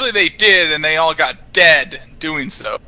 Actually, they did, and they all got dead doing so.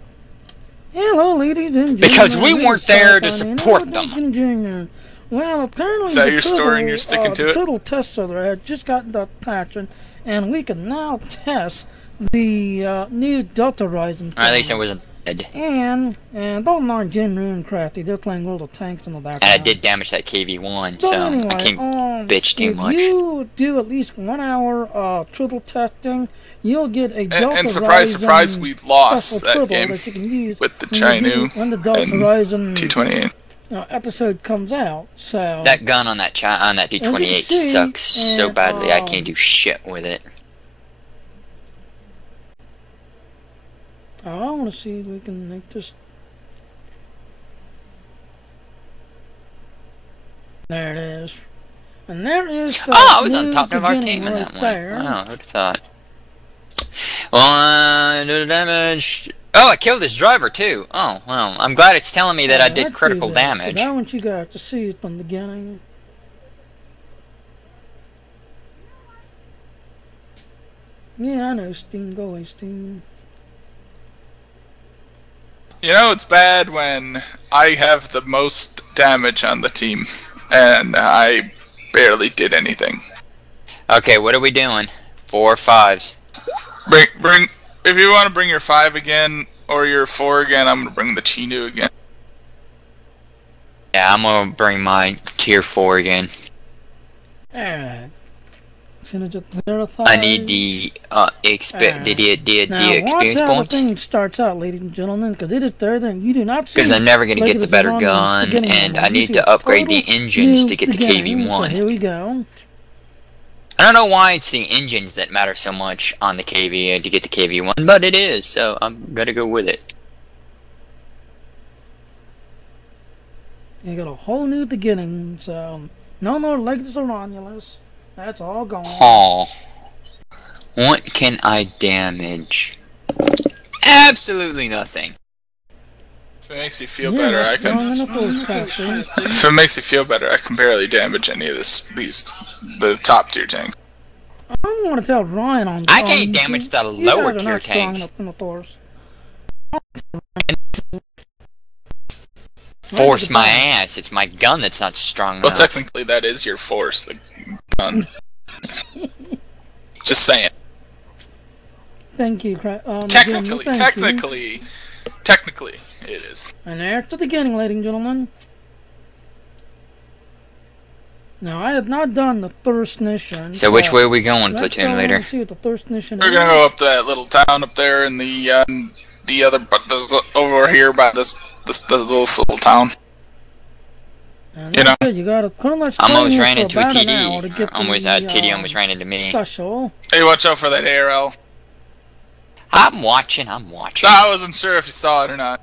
Hello, ladies and gentlemen. Because we weren't there to support them. Well, apparently is that your story and you're sticking to it? The Tribble test server had just gotten done patching, and we can now test the new Delta Rising. Or at least it wasn't dead. And don't mind Jin and Crafty, they're playing all the tanks in the background. And I did damage that KV-1, so anyway, I can't bitch too much. If you do at least 1 hour Tribble testing, you'll get a Delta and surprise, surprise, we lost that game with the Chinu when the Delta Rising T-28. Episode comes out. So that gun on that T-28 sucks so badly. I can't do shit with it. I want to see if we can make this. There it is. And there is the I was on top of our team in that one. There. Wow, who'd have thought? Well, do damage. Oh, I killed his driver too. Oh, well, I'm glad it's telling me that I did critical damage. I want you guys to see it from the beginning. Yeah, I know, Steam. Go away, Steam. You know, it's bad when I have the most damage on the team, and I barely did anything. Okay, what are we doing? 4 or 5s? Bring. If you want to bring your 5 again, or your 4 again, I'm gonna bring the Chinu again. Yeah, I'm gonna bring my tier 4 again. Alright. I need the experience points. Thing starts out, ladies and gentlemen, because it is there, then you do not see. Because I'm never gonna get the better gun, and I need to upgrade the engines to get the KV-1. So here we go. I don't know why it's the engines that matter so much on the KV to get the KV-1, but it is, so I'm gonna go with it. You got a whole new beginning, so no more Legacy of Romulus. That's all gone. Oh. What can I damage? Absolutely nothing. If it makes you feel better, I can. If it makes you feel better, I can barely damage any of the top tier tanks. I want to tell Ryan on. I can't damage the lower tier tanks. Force my ass. It's my gun that's not strong enough. Well, technically, that is your force, the gun. Just saying. Thank you, technically, it is. And after the beginning, ladies and gentlemen. Now, I have not done the thirst mission. So which way are we going, platoon leader? See what the thirst mission We're gonna go up to that little town up there in the other, but over here by this little town. You know, you gotta pretty much I almost ran into a TD. TD almost ran into me. Special. Hey, watch out for that ARL. I'm watching. I wasn't sure if you saw it or not.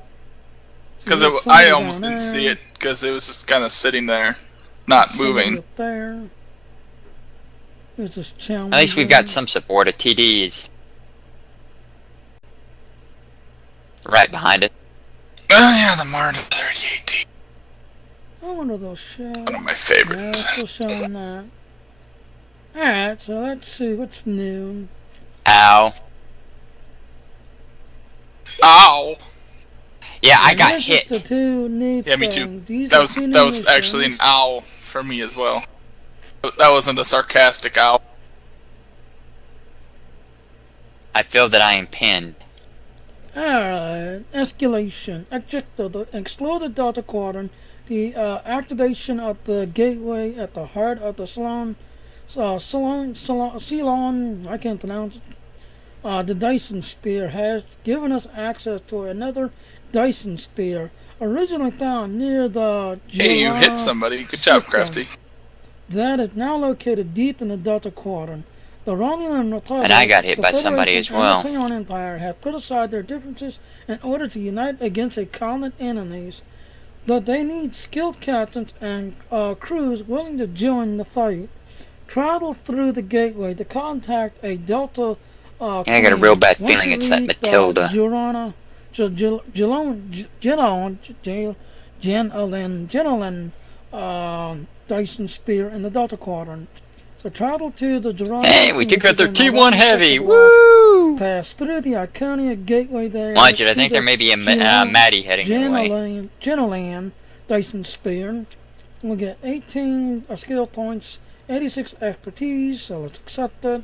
Because I almost didn't see it, because it was just kind of sitting there, not moving. At least we've got some support of TDs. Right behind it. Oh yeah, the Martin 3018. I wonder those shows. One of my favorites. Yeah, still showing that. Alright, so let's see what's new. Ow. Ow! Yeah, I got hit. Yeah, me too. That was actually an ow for me as well. That wasn't a sarcastic ow. I feel that I am pinned. Alright, escalation. Explode the Delta Quadrant. The activation of the gateway at the heart of the Ceylon, I can't pronounce it. The Dyson Sphere has given us access to another Dyson Sphere, originally found near the Hey, you hit somebody. Good job, Crafty. That is now located deep in the Delta Quadrant. The Romulan Republic, and I got hit by somebody as well. The Klingon Empire have put aside their differences in order to unite against a common enemies. But they need skilled captains and crews willing to join the fight. Travel through the gateway to contact a Delta. I got a real bad feeling it's that Matilda. Dyson Sphere in the Delta Quadrant. So travel to the Gerard. Hey, we took out their T1 Heavy. Woo! Pass through the Iconian gateway there. Watch it. I think there may be a Maddie heading your way. Genoland Dyson Spear. We'll get 18 skill points, 86 expertise. So let's accept it.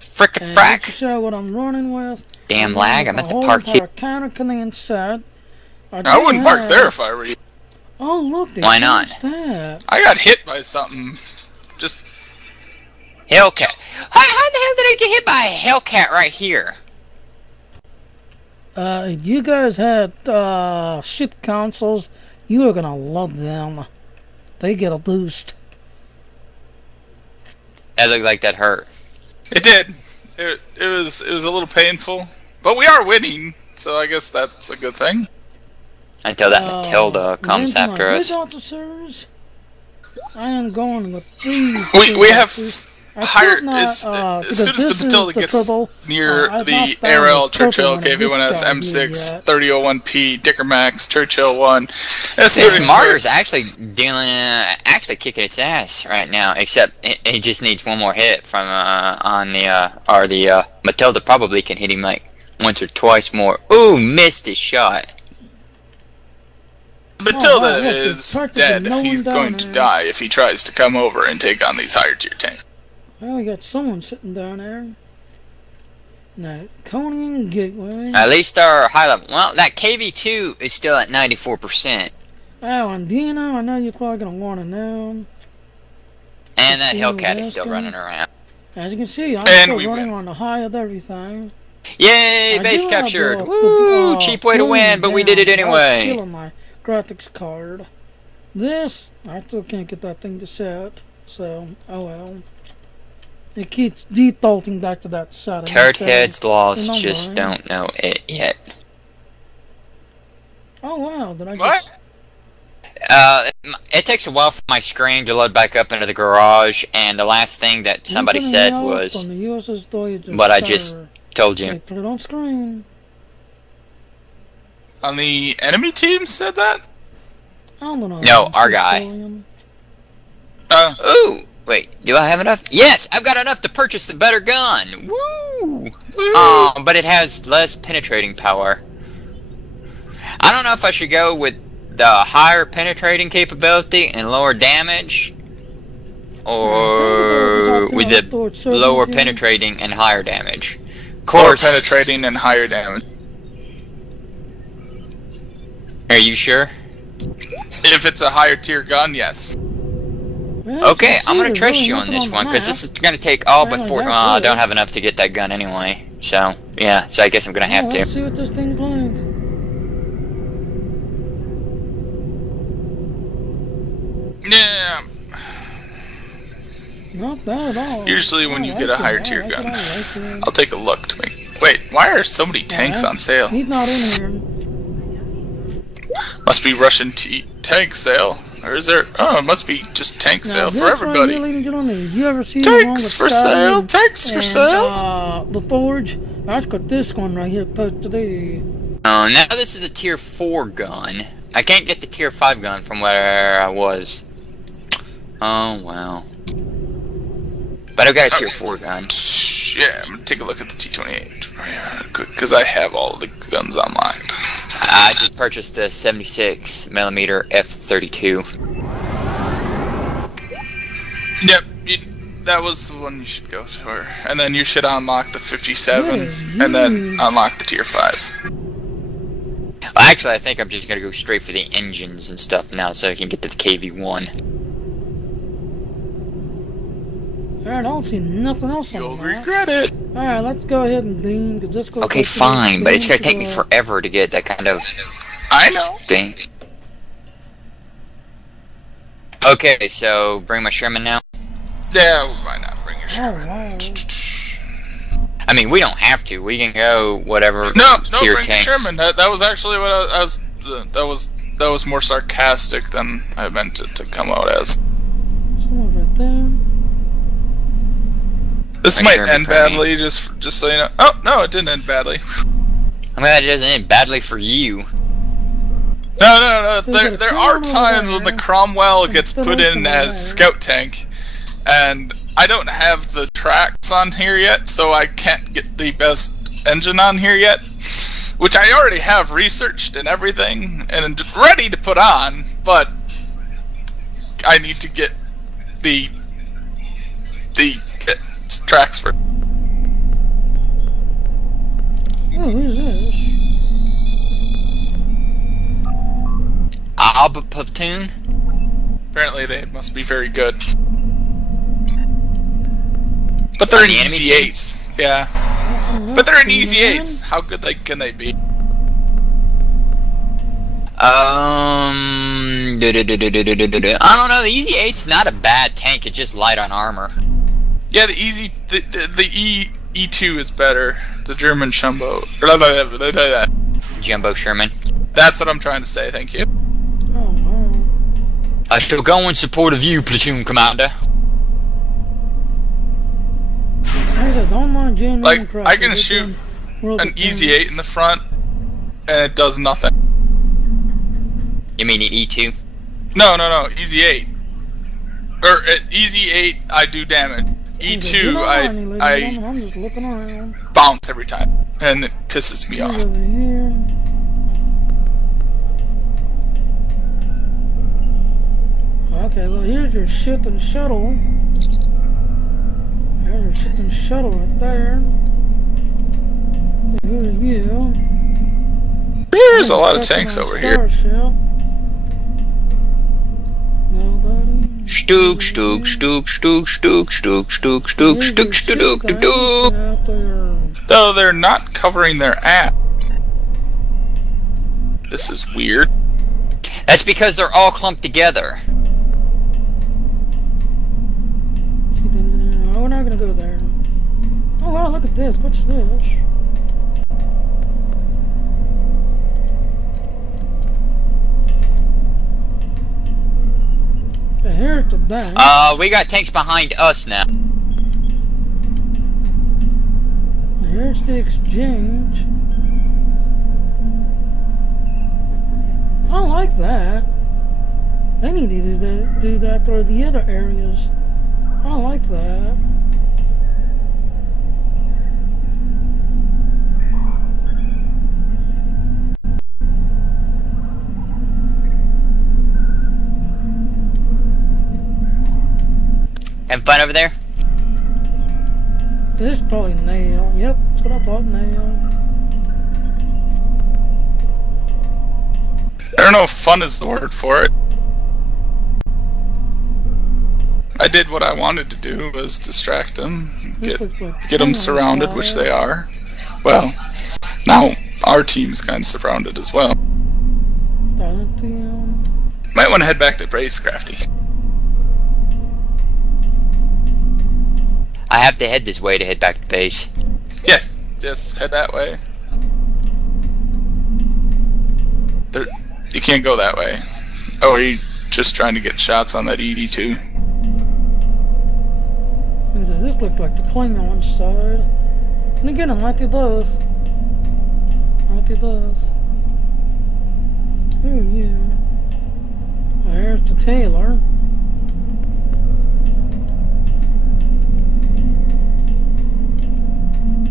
Frickin' frack. To show what I'm running with. Damn lag. I'm at the park here. Counter command set. I wouldn't park there if I were you. Oh look! Why not? That. I got hit by something. Just Hellcat. How the hell did I get hit by a Hellcat right here? You guys had shit consoles. You are gonna love them. They get a boost. That looked like that hurt. it did. It was a little painful, but we are winning, so I guess that's a good thing. Until that Matilda comes after us. Officers, I am going with these. We have higher as soon as the Matilda gets near the ARL Churchill KV1S M6 3001P Dicker Max Churchill 1. This Martyr's actually kicking its ass right now. Except it just needs one more hit from the Matilda probably can hit him like once or twice more. Ooh, missed his shot. Matilda is dead. He's going to die if he tries to come over and take on these higher tier tanks. Well, we got someone sitting down there. Now, Iconian Gateway. At least our high level. Well, that KV2 is still at 94%. Oh, and Dino, I know you're probably going to want to know. And that Hellcat is still running around. As you can see, I'm still running on the high of everything. Yay, base captured! Woo! Cheap way to win, but we did it anyway. My graphics card. This, I still can't get that thing to set. So, oh well. It keeps defaulting back to that setting. Turd heads lost, just don't know it yet. Oh wow, did I what? It takes a while for my screen to load back up into the garage, and the last thing that somebody said was what I just told you. Put it on screen. On the enemy team said that? I don't know. No, our guy. Ooh! Wait, do I have enough? Yes, I've got enough to purchase the better gun. Woo! But it has less penetrating power. I don't know if I should go with the higher penetrating capability and lower damage, or with the lower penetrating and higher damage. Of course, lower penetrating and higher damage. Are you sure? If it's a higher tier gun, yes. Okay, I'm gonna trust you on this one, because this is gonna take all but 4. I don't have enough to get that gun anyway. So, yeah, so I guess I'm gonna have to. Let's see what this thing's like. Yeah. Not bad at all. Usually when you get a higher tier gun, I'll take a look to me. Wait, why are so many tanks on sale? He's not in here. Must be Russian tank sale. Or is there... Oh, it must be just tank sale for everybody. You ever see tanks for sale! Tanks for sale! The Forge? That's got this one right here put today. Oh, now this is a tier 4 gun. I can't get the tier 5 gun from where I was. Oh, well. But I've got a tier 4 gun. Yeah, I'm gonna take a look at the T28. Because I have all the guns unlocked. I just purchased the 76mm F32. Yep, that was the one you should go for. And then you should unlock the 57, and then unlock the tier 5. Actually, I think I'm just gonna go straight for the engines and stuff now, so I can get to the KV1. Alright, I don't see nothing else on You'll that. regret it. Alright, let's go ahead and deem. Okay, fine, but it's gonna take me forever to get that kind of... I know. Thing. Okay, so bring my Sherman now? Yeah, why not bring your Sherman? I mean, we don't have to. We can go whatever no, tier bring tank. your Sherman. That was actually what I was... That was more sarcastic than I meant it to come out as. Someone right there. This might end badly, just so you know. Oh, no, it didn't end badly. I'm glad it doesn't end badly for you. No. There are times when the Cromwell gets put in as scout tank, and I don't have the tracks on here yet, so I can't get the best engine on here yet, which I already have researched and everything, and ready to put on, but I need to get the tracks for. Oh, who's this? Alba Platoon? Apparently they must be very good. But they're in easy 8s. Yeah. But they're in easy 8s. How good can they be? I don't know. The easy 8's not a bad tank. It's just light on armor. Yeah, the E2 is better. The German Jumbo. Jumbo Sherman. That's what I'm trying to say. Thank you. Oh, no. I shall go in support of you, platoon commander. Like, I can shoot an easy 8 in the front, and it does nothing. You mean an E2? No. Easy 8. Or easy 8, I do damage. E2, I bounce every time, and it pisses me off. Okay, well, here's your shifting shuttle. There's your shifting shuttle right there. Okay, here's you. There's a lot of tanks over here. Stook. Though they're not covering their ass. This is weird. That's because they're all clumped together. We're not gonna go there. Oh wow, look at this. What's this? Okay, here's the bank. We got tanks behind us now. Here's the exchange. I don't like that. They need to do that for the other areas. I don't like that. Having fun over there? This is probably nail. Yep, that's what I thought, nail. I don't know if fun is the word for it. I did what I wanted to do, was distract them, get them surrounded, which they are. Well, now our team's kind of surrounded as well. Might want to head back to base, Crafty. I have to head this way to head back to base. Yes, just head that way. You can't go that way. Oh, are you just trying to get shots on that ED2? This looked like the Klingon side. And again, I might do those. Who are you? There's the Taylor.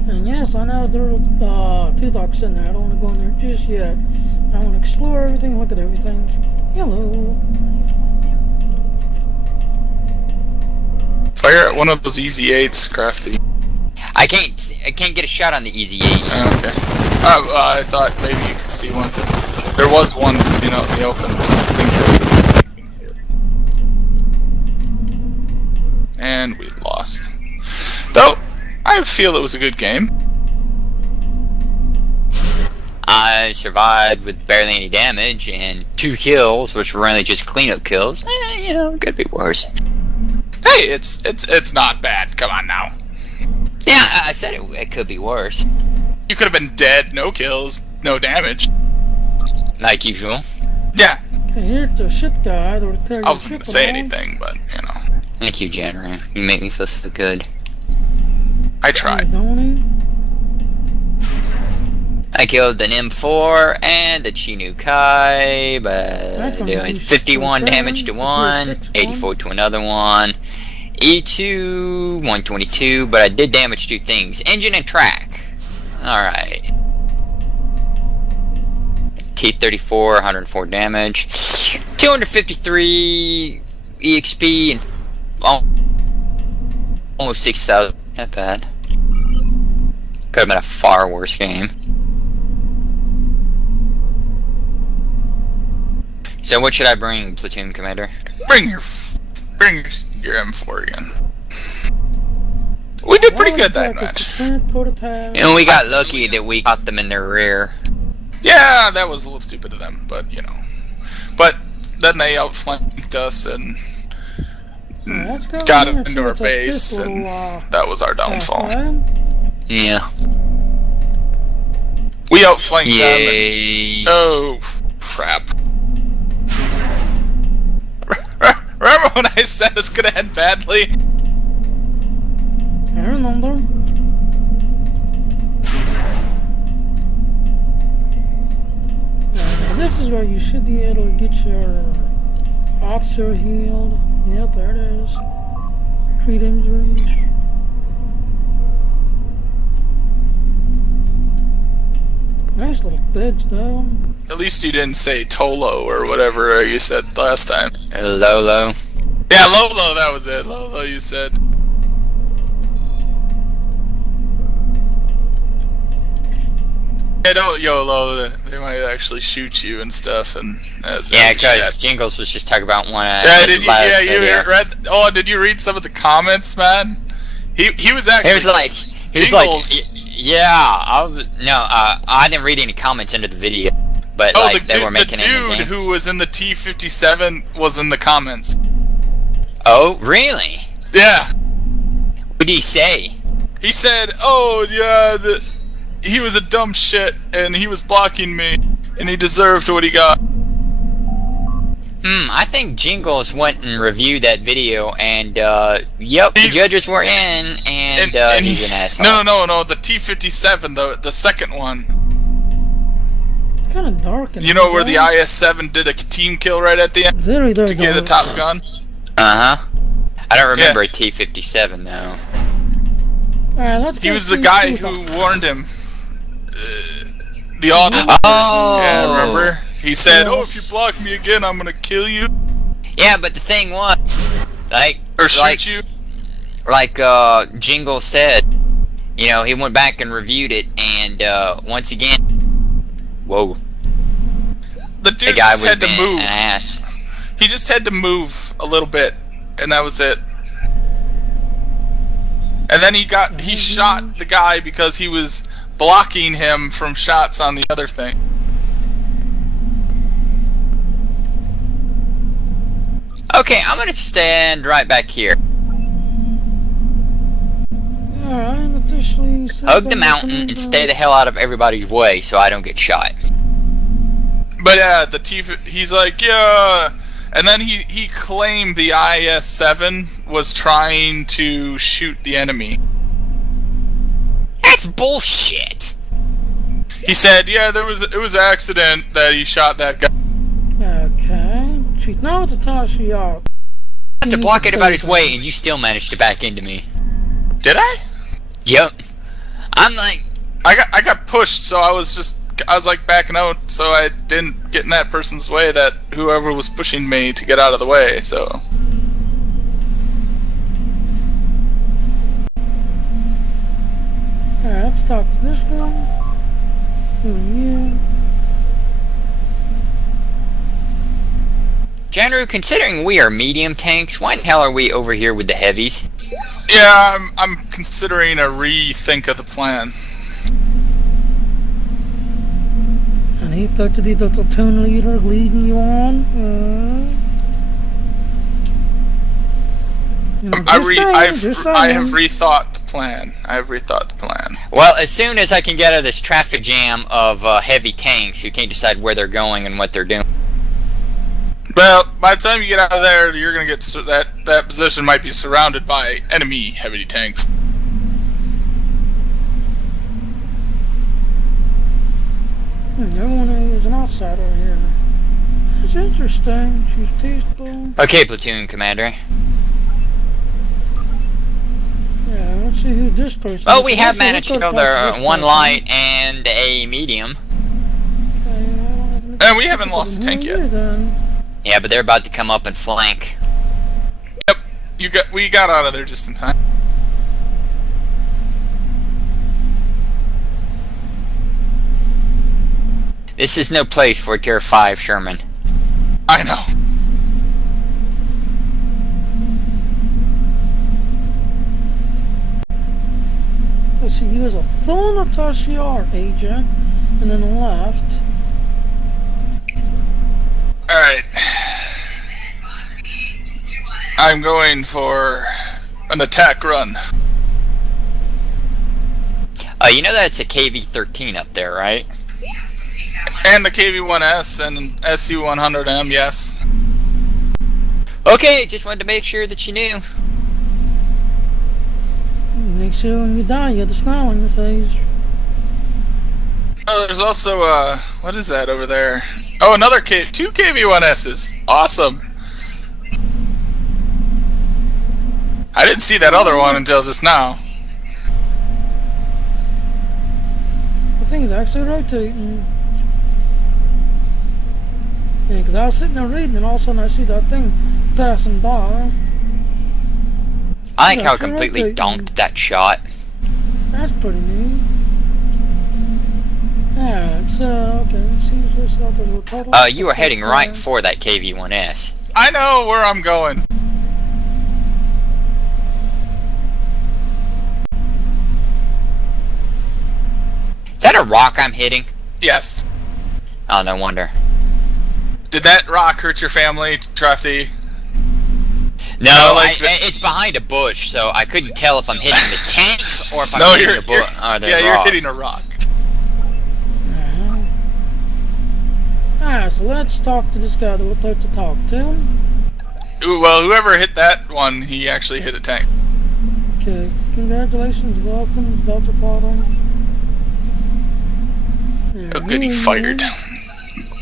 And yes, I know there are two docks in there. I don't want to go in there just yet. I want to explore everything, look at everything. Hello. Fire at one of those easy 8s, Crafty. I can't get a shot on the easy 8. Oh, okay. I thought maybe you could see one. There was one sitting out in the open. And we lost. Though, I feel it was a good game. I survived with barely any damage and 2 kills, which were really just cleanup kills. You know, it could be worse. Hey, it's not bad. Come on now. Yeah, I said it could be worse. You could have been dead, no kills, no damage. Like usual. Yeah. Okay, here's the shit guy. I wasn't gonna say anything, but you know. Thank you, January. You make me feel so good. I tried. Don't he? I killed an M4 and the Chinukai by doing 51 damage to one, 84 to another one. E2, 122, but I did damage 2 things. Engine and track. Alright. T-34, 104 damage. 253 EXP and almost 6,000. Not bad. Could have been a far worse game. So what should I bring, platoon commander? Bring your M4 again. We did pretty good that match. And we got lucky that we got them in their rear. Yeah, that was a little stupid of them, but you know. But then they outflanked us and got up into our base, and that was our downfall. Yeah. We outflanked them. And, oh, crap. Remember when I said it's gonna end badly? I remember. This is where you should be able to get your officer healed. Yep, there it is. Treat injuries. Nice little beds though. At least you didn't say Tolo or whatever you said last time. Lolo. Yeah, Lolo, that was it. Lolo, you said. Yeah, don't YOLO. They might actually shoot you and stuff. And yeah, because Jingles was just talking about one. Yeah, did you? Yeah, you read. Oh, did you read some of the comments, man? He was actually. He was like, yeah. I didn't read any comments under the video, but like they were making the dude who was in the T-57 was in the comments. Oh, really? Yeah. What did he say? He said, "Oh yeah, he was a dumb shit, and he was blocking me, and he deserved what he got." I think Jingles went and reviewed that video, and yep, the judges were in, and he's an asshole. No, the T-57, the second one. It's kind of dark. You know where the IS-7 did a team kill right at the end to get a Top Gun? Uh-huh. I don't remember a T-57, though. He was the guy who warned him. The auditor. Oh! Yeah, remember? He said, "Oh, if you block me again, I'm gonna kill you." Yeah, but the thing was, shoot you. Like Jingle said, you know, he went back and reviewed it, and once again, whoa, the dude just had to move. He just had to move a little bit, and that was it. And then he shot the guy because he was blocking him from shots on the other thing. Okay, I'm gonna stand right back here. Hug the mountain and stay the hell out of everybody's way so I don't get shot. But yeah, he's like, yeah, and then he claimed the IS-7 was trying to shoot the enemy. That's bullshit. He said, yeah, it was an accident that he shot that guy. Okay. Now to toss you out. I had to block everybody's way, and you still managed to back into me. Did I? Yep. I'm like, I got pushed, so I was like backing out, so I didn't get in that person's way. That whoever was pushing me to get out of the way. So. Alright, let's talk to this one. Who are you? General, considering we are medium tanks, why the hell are we over here with the heavies? Yeah, I'm considering a rethink of the plan. And he thought the platoon leader leading you on. I have rethought the plan. Well, as soon as I can get out of this traffic jam of heavy tanks who can't decide where they're going and what they're doing. Well, by the time you get out of there, you're gonna get that position might be surrounded by enemy heavy tanks. Everyone is an outsider here. It's interesting. She's tasteful. Okay, platoon commander. Yeah, let's see who this person is. Oh, we have managed to kill their one light and a medium. And we haven't lost a tank yet. Yeah, but they're about to come up and flank. Yep, we got out of there just in time. This is no place for Tier 5 Sherman. I know. Let's see, he was a SWTOR agent, and then left. Alright. I'm going for an attack run. You know that's a KV-13 up there, right? And the KV-1S and SU-100M, yes. Okay, just wanted to make sure that you knew. Make sure when you die, you have the smile on your face. Oh, there's also, what is that over there? Oh, another two KV-1Ss. Awesome. I didn't see that other one until just now. The thing is actually rotating. Yeah, because I was sitting there reading, and all of a sudden I see that thing passing by. I like how it completely donked that shot. That's pretty neat. Alright, so, okay, let's see what's out there. You were heading right for that KV-1S. I know where I'm going. Is that a rock I'm hitting? Yes. Oh, no wonder. Did that rock hurt your family, Crafty? No, it's behind a bush, so I couldn't tell if I'm hitting the tank or if I'm hitting the bush. Yeah, you're hitting a rock. Alright, so let's talk to this guy that we'll have to talk to. Well, whoever hit that one, he actually hit a tank. Okay, congratulations, welcome to Delta Quadrant. Oh, good, he fired.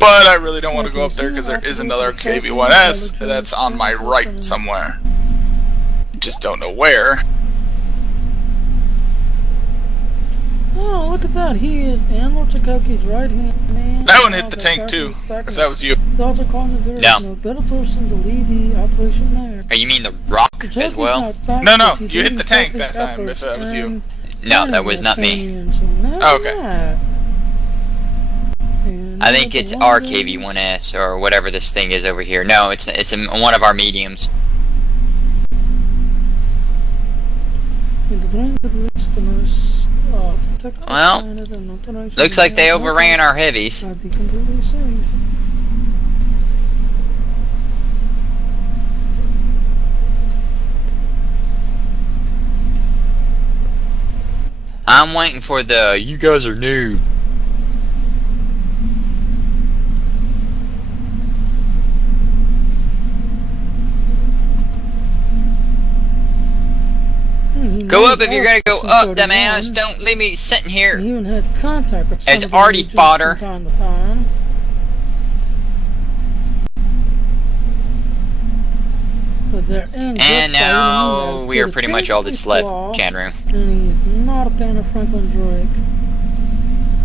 But I really don't want to go up there because there is another KV-1S that's on my right somewhere. Just don't know where. Oh, look at that. He is Ailon Chikoki's right hand man. That one hit the tank too, if that was you. Delta Quadrant, there is no better person to lead the operation there. Oh, you mean the rock as well? No, you hit the tank that time, if that was you. No, that was not me. Oh, okay. I think it's our KV-1S or whatever this thing is over here. No, it's one of our mediums. Well, looks like they overran our heavies. I'm waiting for the "you guys are new." Go up if you're gonna go up, dumbass. Don't leave me sitting here. Even had contact with as already fodder. Time to time. And now we are pretty much all that's left, chat room. And he's not a fan of Franklin Drake.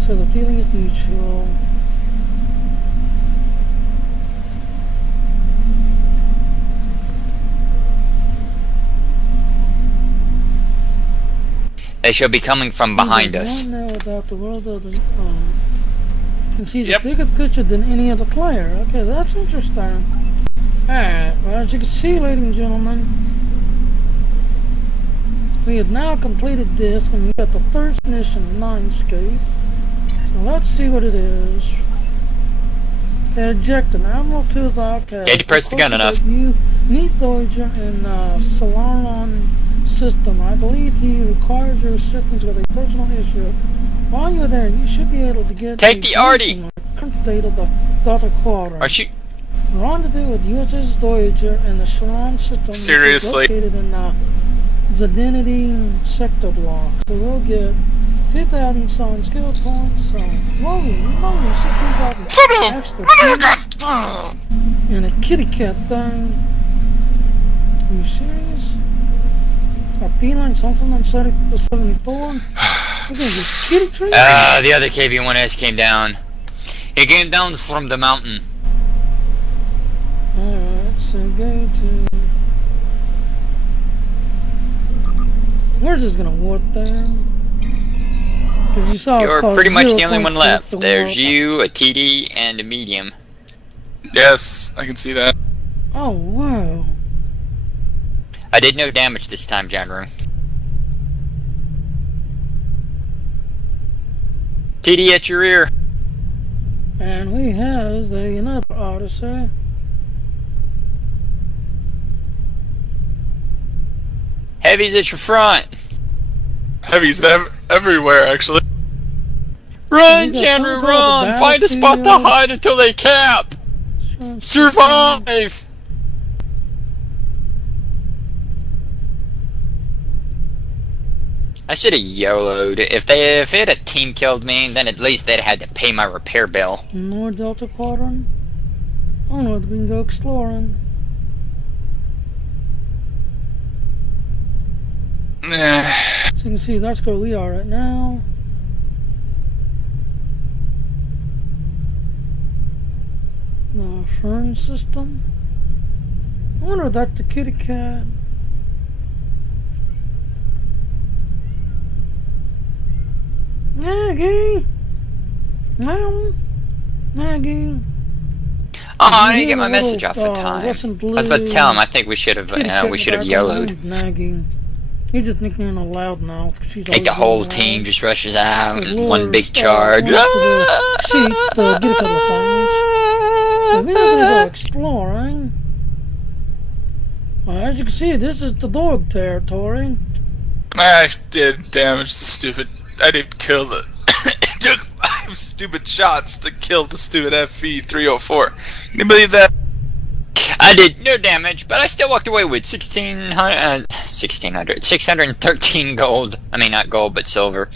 So the feeling is mutual. They shall be coming from behind us. Know about the world of the, and she's a bigger picture than any other player. Okay, that's interesting. Alright, well, as you can see, ladies and gentlemen, we have now completed this, and we got the third mission, Mindscape. So let's see what it is. To eject an Admiral Tuvok. Did you press the gun enough? You meet Voyager in Salon system. I believe he requires your assistance with a personal issue. While you're there, you should be able to get take the Artie. Current state of the Delta Quadrant. Are she? Rendezvous with USS Voyager and the Salon system. Seriously? Located in the Identity sector block. So we'll get 2,000 some skill points, so holy moly, 16,000 extra points. And a kitty cat thing. Are you serious? Athena and something on the 74? We're gonna get kitty trees? The other KV-1S came down. He came down from the mountain. Alright, so go to... We're just gonna warp there. You saw You're pretty much the only one left. There's you, a TD, and a medium. Yes, I can see that. Oh, wow. I did no damage this time, General. TD at your rear. And we have another Odyssey. Heavies at your front. Heavies everywhere, actually. Run, General, run! Find a spot to hide until they cap! Survive! I should have YOLO'd. If it had a team killed me, then at least they'd had to pay my repair bill. More Delta Quadrant? I don't know if we can go exploring. Nah. So you can see that's where we are right now. The fern system. I wonder if that's the kitty cat. Maggie! Maggie! Oh, I didn't get my message off in time. I was about to tell him. I think we should have YOLO'd. Nagging. He just nicknamed her Loudmouth. Like the whole team just rushes out in one big charge. Sheets to get a couple of things. So we're gonna go exploring. Well, as you can see, this is the dog territory. I did damage the stupid. I did kill the. It took 5 stupid shots to kill the stupid FV-304. Can you believe that? I did no damage, but I still walked away with 613 gold. I mean, not gold, but silver.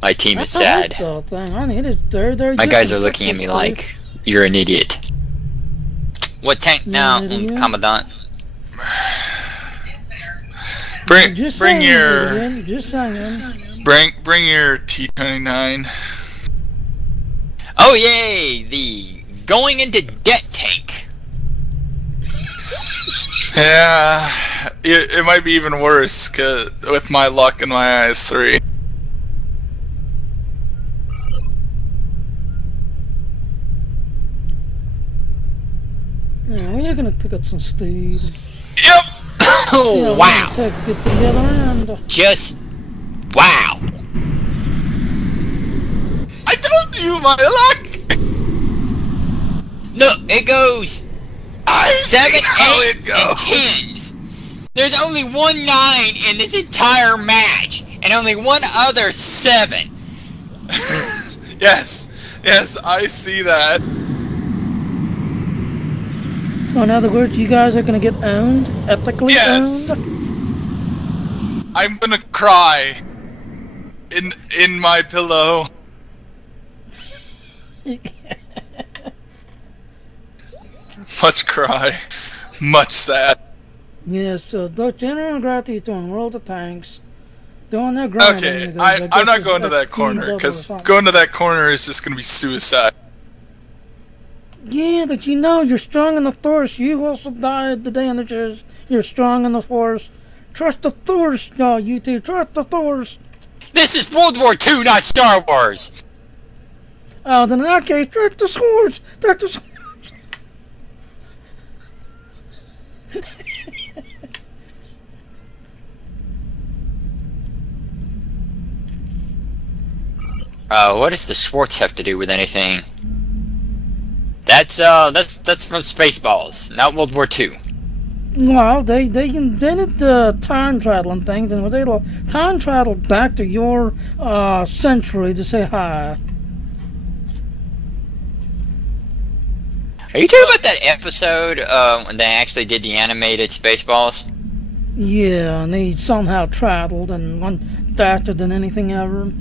My team is sad. My guys are looking at me like, you're an idiot. What tank now, Commandant? Bring your T-29. Oh yay! The going into debt tank. Yeah, it might be even worse with my luck and my IS-3. Yeah, we're gonna pick up some speed. Yep. Oh wow! Get together and just wow! I told you my luck. Look, it goes 7, 8, and 10s. There's only one 9 in this entire match, and only one other 7. Yes, I see that. So in other words, you guys are gonna get owned, ethically owned. I'm gonna cry in my pillow. Much cry, much sad. Yes, so the General Gravity doing World of Tanks, doing their grinding. Okay, I'm not going to that corner, because going to that corner is just going to be suicide. Yeah, but you know you're strong in the Force. You also died the damages. You're strong in the Force. Trust the Force, y'all, you two. Trust the Force. This is World War II, not Star Wars. Oh, then in that case, trust the Swords. Trust the Swords. What does the Schwartz have to do with anything? That's from Spaceballs, not World War II. Well, they invented the time traveling things, and they time traveled back to your century to say hi. Are you talking about that episode when they actually did the animated Spaceballs? Yeah, and they somehow traveled and went faster than anything ever.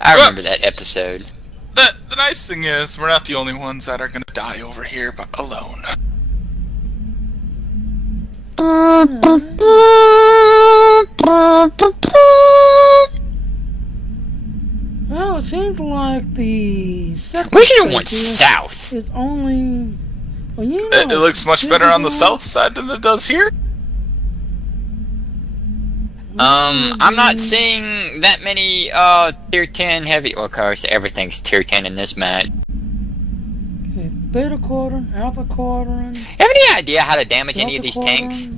I remember that episode. The nice thing is, we're not the only ones that are gonna die over here, but alone. Well, it seems like the second We should have went south. It's only... Well, you know, It looks much better on the south side than it does here. I'm not seeing that many, tier 10 heavy... Well, of course, everything's tier 10 in this match. Okay, Beta Quadrant, Alpha Quadrant... Have any idea how to damage any of these Quadrant. tanks?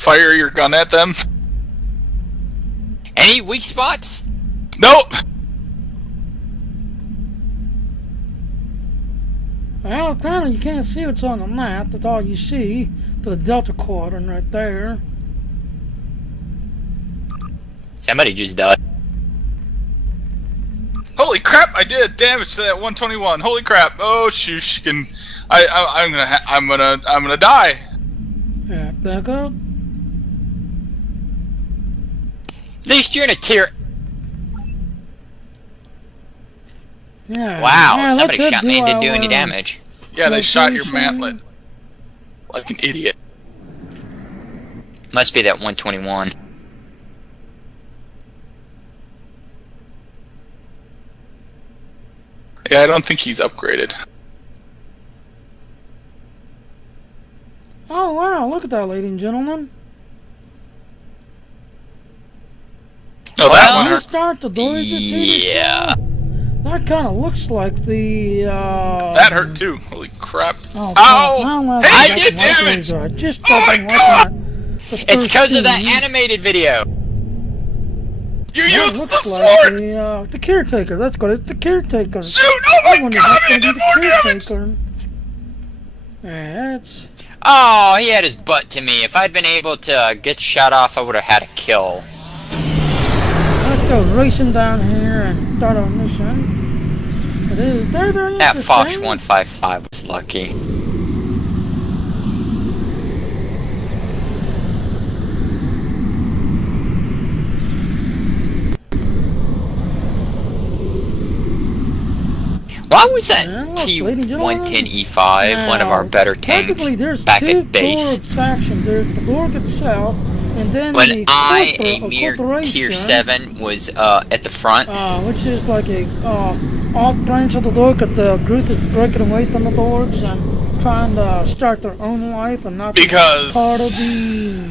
Fire your gun at them. Any weak spots? Nope! Well, apparently you can't see what's on the map. That's all you see. The Delta Quadrant right there. Somebody just died. Holy crap! I did damage to that 121. Holy crap! Oh shoosh! I'm gonna die. Yeah, back up. At least you're in a tier... Yeah. Wow, yeah, somebody let shot that me and do didn't do any our, damage. Yeah, they shot your location. mantlet like an idiot. Must be that 121. Yeah, I don't think he's upgraded. Oh wow, look at that, ladies and gentlemen. Oh, Well, that one When you hurt. start the doors, Yeah. that kind of looks like the, That hurt too. Holy crap! Oh, Ow! God. Hey, I you did damage! I just Oh my fucking God! It's because of that animated video. You That used the looks sword! like the caretaker. That's good. It's the caretaker. Shoot! Oh I my wonder God! if You it's did gonna more be the damage! caretaker. Yeah, that's... Oh, he had his butt to me. If I'd been able to get the shot off, I would have had a kill. Let's go racing down here and start our mission. It is very That Fox interesting. 155 was lucky. Why was that T-110E5 one of our better tanks Technically, there's back two at base? Borg factions. There's the Borg itself, and then When the I, a corpora- mere corporation, tier 7, was at the front? which is like a off branch of the Borg, at the group that's breaking away from the Borgs and trying to start their own life and not be Because- part of the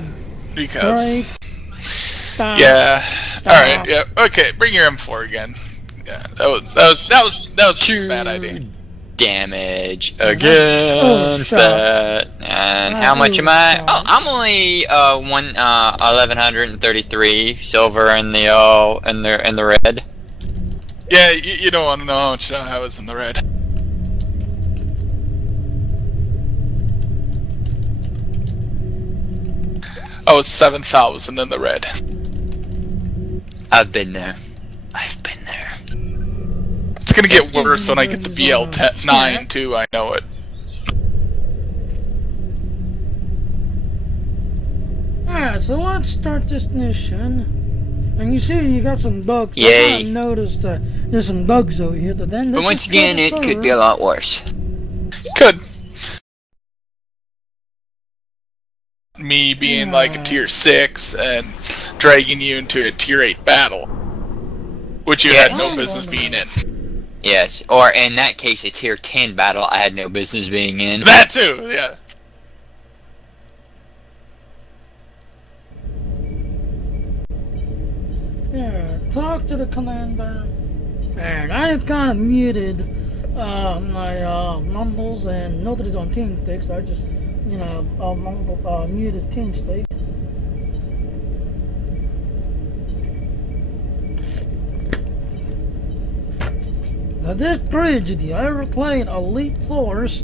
Because. break. Stop. Yeah. Stop. All right. Yeah. Okay. Bring your M4 again. Yeah. That was just a bad idea. Damage against that. And how much am I? Oh, I'm only 1133 silver in the red. Yeah. You don't want to know how much I was in the red. I was 7,000 in the red. I've been there. I've been there. It's gonna get worse when I get the BL-9 too. I know it. Alright, so let's start this mission. And you see, you got some bugs. Yay. I noticed there's some bugs over here. But then But once again, it could be a lot worse. Could. Me being like a tier 6 and dragging you into a tier 8 battle, which you had Yes. no business being in. Yes, or in that case, a tier 10 battle I had no business being in. That too, yeah. Yeah, talk to the commander. And I have kind of muted my mumbles and nobody's on TeamSpeak, so I just, muted TeamSpeak. Now this bridge, if you ever played Elite Force,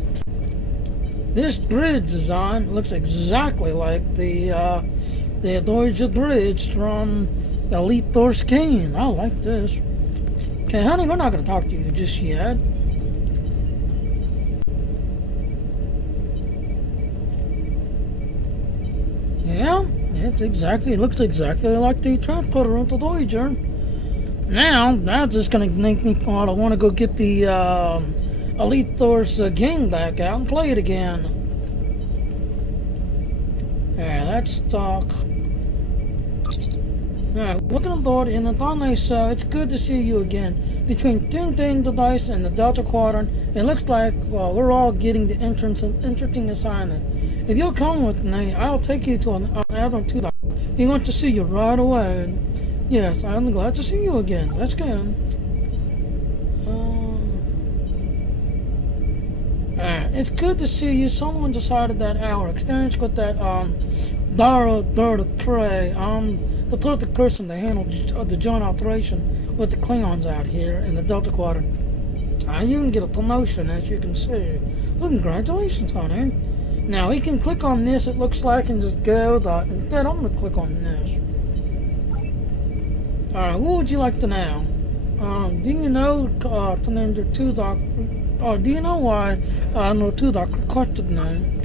this bridge design looks exactly like the original bridge from Elite Force King. I like this. Okay, honey, we're not going to talk to you just yet. It looks exactly like the transporter on the Voyager. Now, that's just gonna make me want to go get the Elite Thor's game back out and play it again. Yeah, that's talk. Alright, looking at the board, and it's good to see you again. Between Doomsday Device and the Delta Quadrant, it looks like we're all getting the interesting assignment. If you'll come with me, I'll take you to an Ailon 2. He wants to see you right away. Yes, I'm glad to see you again. Let's go. It's good to see you. Someone decided that our experience with that Dara Trey, the third person that handled the joint operation with the Klingons out here in the Delta Quadrant. I even get a promotion, as you can see. Well, congratulations, honey. Now, we can click on this, it looks like, and just go. Instead, I'm going to click on this. Alright, what would you like to know? Do you know Commander Tudok, or do you know why Admiral Tudok requested name?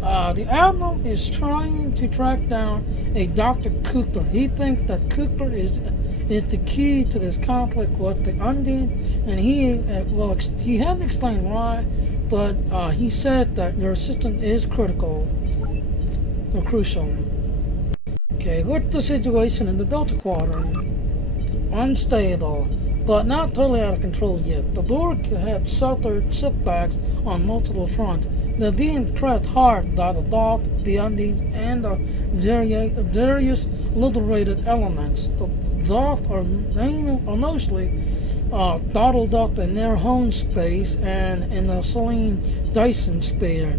The Admiral is trying to track down a Dr. Cooper. He thinks that Cooper is the key to this conflict with the Undine, and he hadn't explained why, but he said that your assistance is critical, or crucial. Okay, what's the situation in the Delta Quadrant? Unstable, but not totally out of control yet. The Borg had suffered setbacks on multiple fronts. They're being pressed hard by the Dark, the Undines, and the various liberated elements. The Dark are mostly dawdled up in their home space and in the Celine Dyson sphere.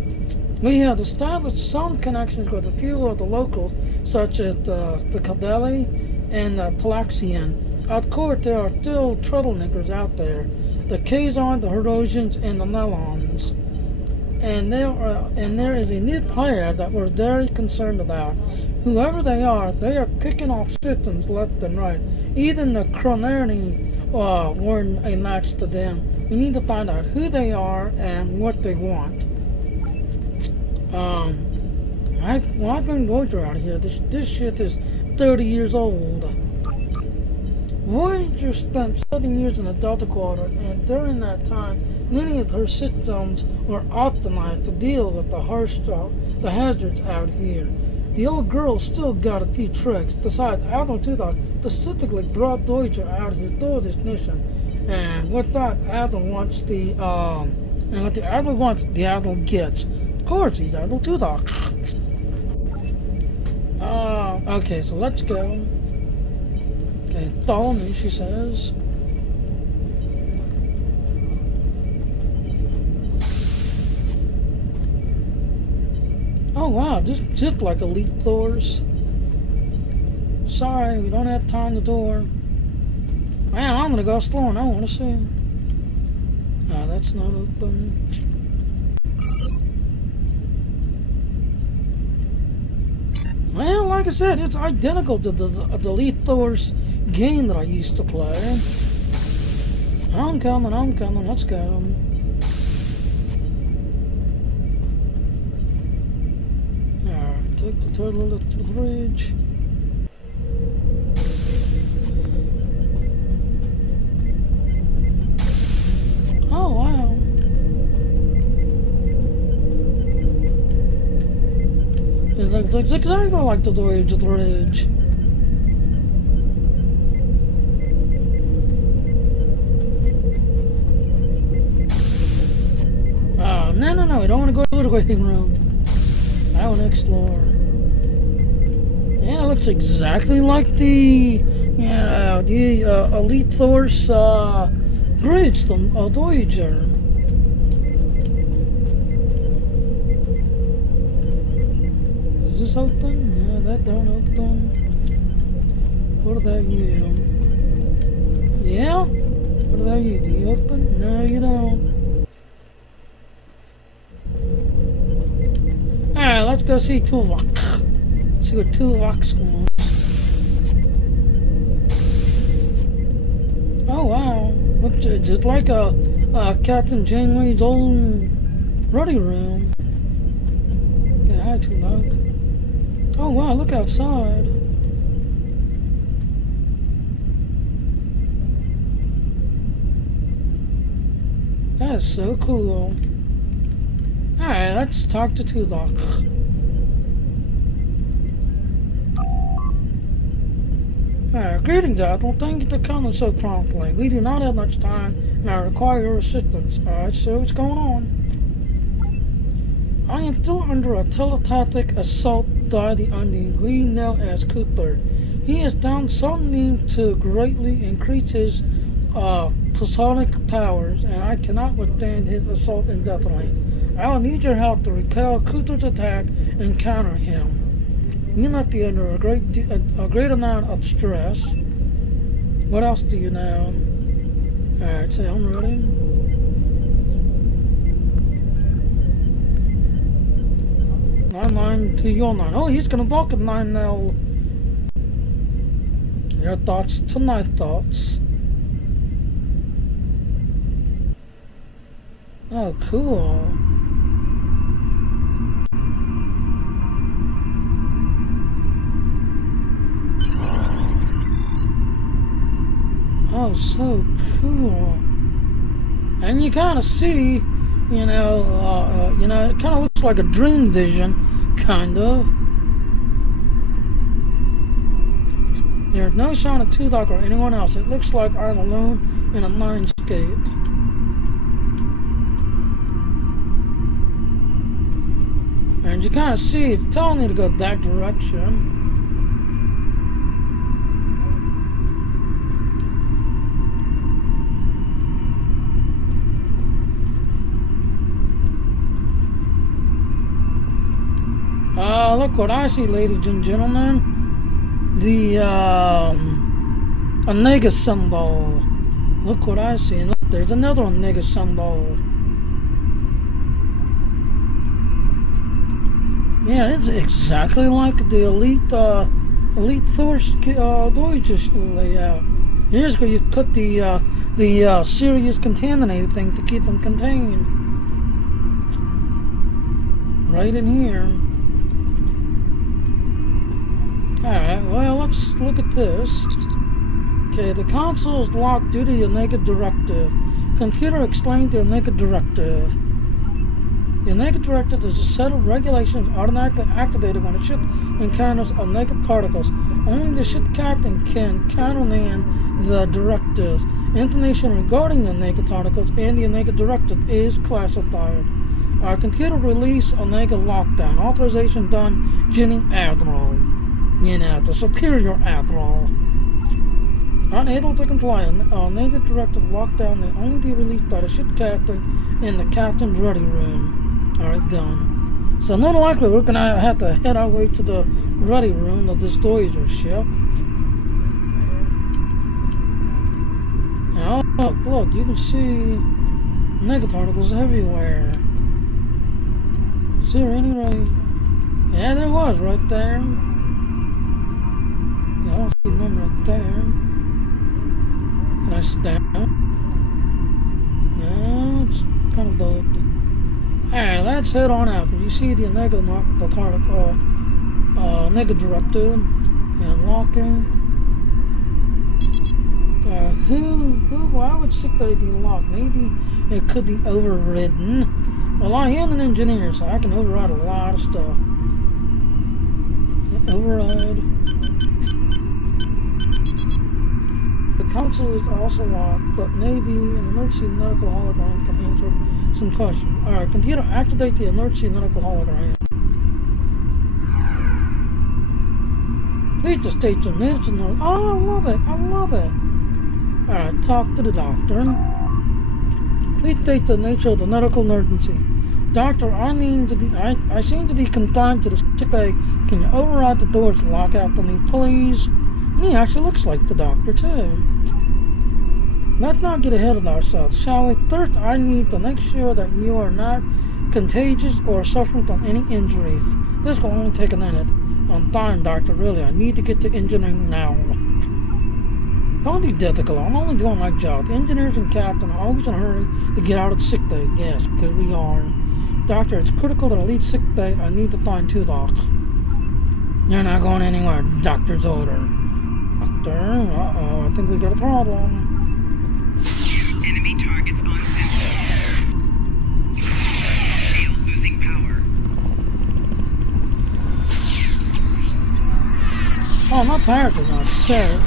We have established some connections with a few of the locals, such as the Cadeli and the Talaxian. Of course, there are still troublemakers out there, the Kazon, the Herosians, and the Nelons. And there is a new player that we're very concerned about. Whoever they are kicking off systems left and right. Even the Chronarni weren't a match to them. We need to find out who they are and what they want. I've been Voyager out here. This shit is 30 years old. Voyager spent 7 years in the Delta Quadrant, and during that time, many of her systems were optimized to deal with the hazards out here. The old girl still got a few tricks. Besides, Ailon Tudok specifically brought Voyager out here through this mission, and with that, Ailon wants the Ailon wants, the Ailon gets. Of course, he's Ailon Tudok. Okay, so let's go. Okay, follow me, she says. Oh wow, just like Elite Thor's. Sorry, we don't have time to door. Man, I'm gonna go slow and I wanna see. Ah, that's not open. Well, like I said, it's identical to the Elite Thor's game that I used to play. I'm coming, let's go. Alright, take the turtle up to the bridge. Oh, wow. It looks exactly like the Voyager bridge. No, we don't want to go to the waiting room. I want to explore. Yeah, it looks exactly like the Elite Thor's bridge from Voyager. Is this open? Yeah, that don't open. What about you? Yeah? What about you? Do you open? No, you don't. Alright, let's go see Tuvok. See what Tuvok's wants. Oh wow. Looks just like Captain Janeway's old ready room. Yeah, hi Tuvok. Oh wow, look outside. That is so cool. Alright, let's talk to Tuvok. Alright, greetings, Admiral. Thank you for coming so promptly. We do not have much time and I require your assistance. Alright, so what's going on? I am still under a telepathic assault by the Onion we know as Cooper. He has done something to greatly increase his psionic powers, and I cannot withstand his assault indefinitely. I will need your help to repel Cooper's attack and counter him. You must be under a great amount of stress. What else do you know? Alright, so I'm ready. Nine to your 9. Oh, he's gonna block at 9 now. Your thoughts to my thoughts. Oh, cool. Oh, so cool. And you kind of see, it kind of looks like a dream vision, kind of. There's no sign of Tuvok or anyone else. It looks like I'm alone in a mindscape. And you kind of see it telling me to go that direction. Look what I see, ladies and gentlemen. The Omega symbol. Look what I see. Look, there's another Omega symbol. Yeah, it's exactly like the Elite Thor Voyager layout. Here's where you put the serious contaminated thing to keep them contained. Right in here. Alright, well, let's look at this. Okay, the console is locked due to the Omega Directive. Computer explained the Omega Directive. The Omega Directive is a set of regulations automatically activated when a ship encounters Omega particles. Only the ship captain can countermand the directives. Information regarding the Omega particles and the Omega Directive is classified. Our computer released Omega Lockdown. Authorization done, Jenny Admiral. The superior admiral. Unable to comply, Omega Directive Lockdown may only be released by the ship captain in the captain's ready room. Alright, done. So more than likely we're gonna have to head our way to the ready room of this Voyager ship. Now look, you can see Omega particles everywhere. Is there any way? Yeah, there was right there. I don't see none right there. Can I stand? No, it's kind of bugged. Alright, let's head on out. You see the Omega Directive unlocking. Why would sick day be locked? Maybe it could be overridden. Well, I am an engineer, so I can override a lot of stuff. Override. The console is also locked, but maybe an emergency medical hologram can answer some questions. Alright, computer, activate the emergency medical hologram. Please just state your minutes and oh, I love it, I love it. Alright, talk to the doctor. Please state the nature of the medical emergency. Doctor, I seem to be confined to the sick bay. Can you override the doors to lock out for me, please? And he actually looks like the doctor, too. Let's not get ahead of ourselves, shall we? First, I need to make sure that you are not contagious or suffering from any injuries. This will only take a minute. I'm fine, Doctor, really. I need to get to engineering now. Don't be difficult. I'm only doing my job. Engineers and captain are always in a hurry to get out of the sick bay. Yes, because we are. Doctor, it's critical that I leave sick bay. I need to find Tuvok. You're not going anywhere. Doctor's order. Doctor, uh-oh, I think we got a problem. Enemy targets on center. Shield losing power. Oh, my parrot is not set.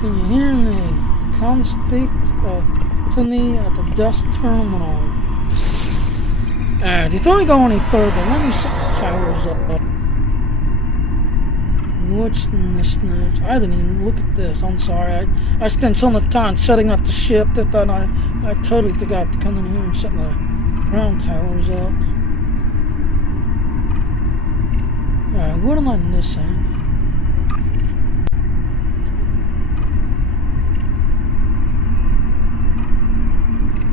Can you hear me? Come speak to me at the desk terminal. Before we go any further, let me set the towers up. What's this next? I didn't even look at this. I'm sorry. I spent so much time setting up the ship that then I totally forgot to come in here and set the ground towers up. Alright, what am I missing?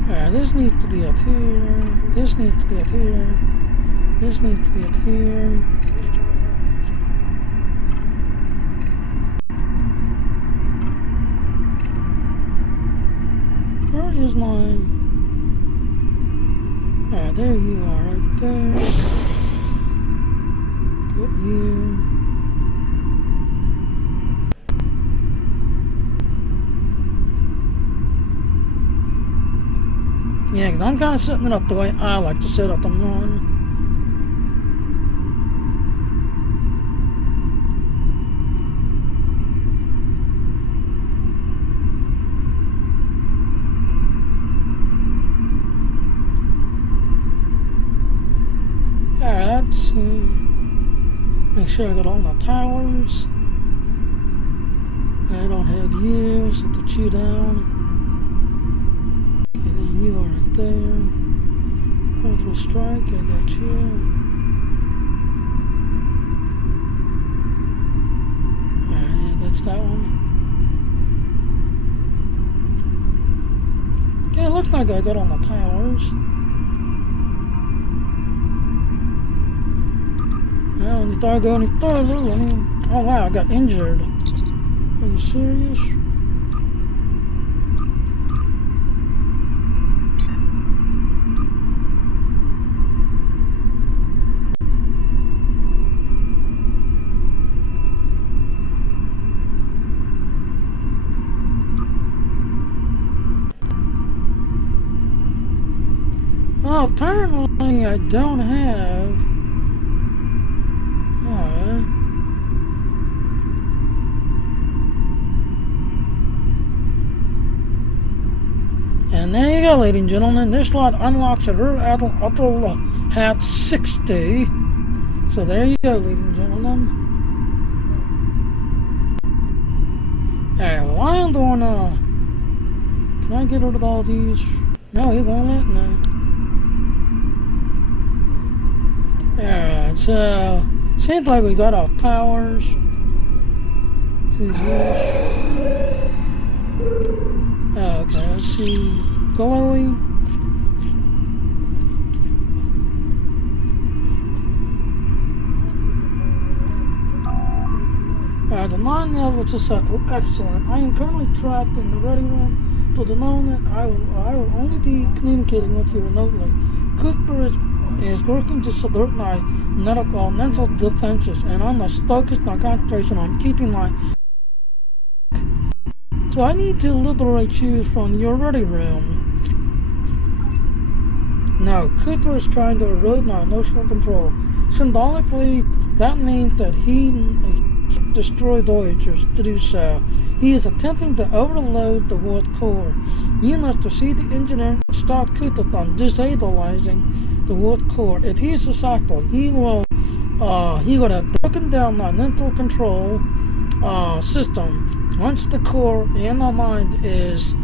Alright, this needs to be up here. This needs to be up here. This needs to be up here. Where is mine? Alright, there you are, right there. Get you. Yeah, because I'm kind of setting it up the way I like to set up the one. Alright, let's see. Make sure I got all my towers. I don't have you, set the chew down. You are right there. Orbital strike, I got you. Alright, yeah, that's that one. Okay, it looks like I got on the towers. Well, before I go any further, I mean, oh wow, I got injured. Are you serious? Well, apparently I don't have. Alright. And there you go, ladies and gentlemen. This slot unlocks at Rear Admiral Hat 60. So there you go, ladies and gentlemen. Alright, well, I am going can I get rid of all these? No, he won't let me. Alright, so seems like we got our powers to this. Okay, let's see. Glowy. Alright, the 9 levels are settled. Excellent. I am currently trapped in the ready room to the moment I will only be communicating with you remotely. Cooper is working to subvert my mental defenses, and I must focus my concentration on keeping my. So I need to liberate you from your ready room. No, Cooper is trying to erode my emotional control. Symbolically, that means that he destroy Voyagers to do so. He is attempting to overload the world core. You must receive the engineering and start Cooper on destabilizing the world core. If he is successful, he would have broken down my mental control system. Once the core and our mind is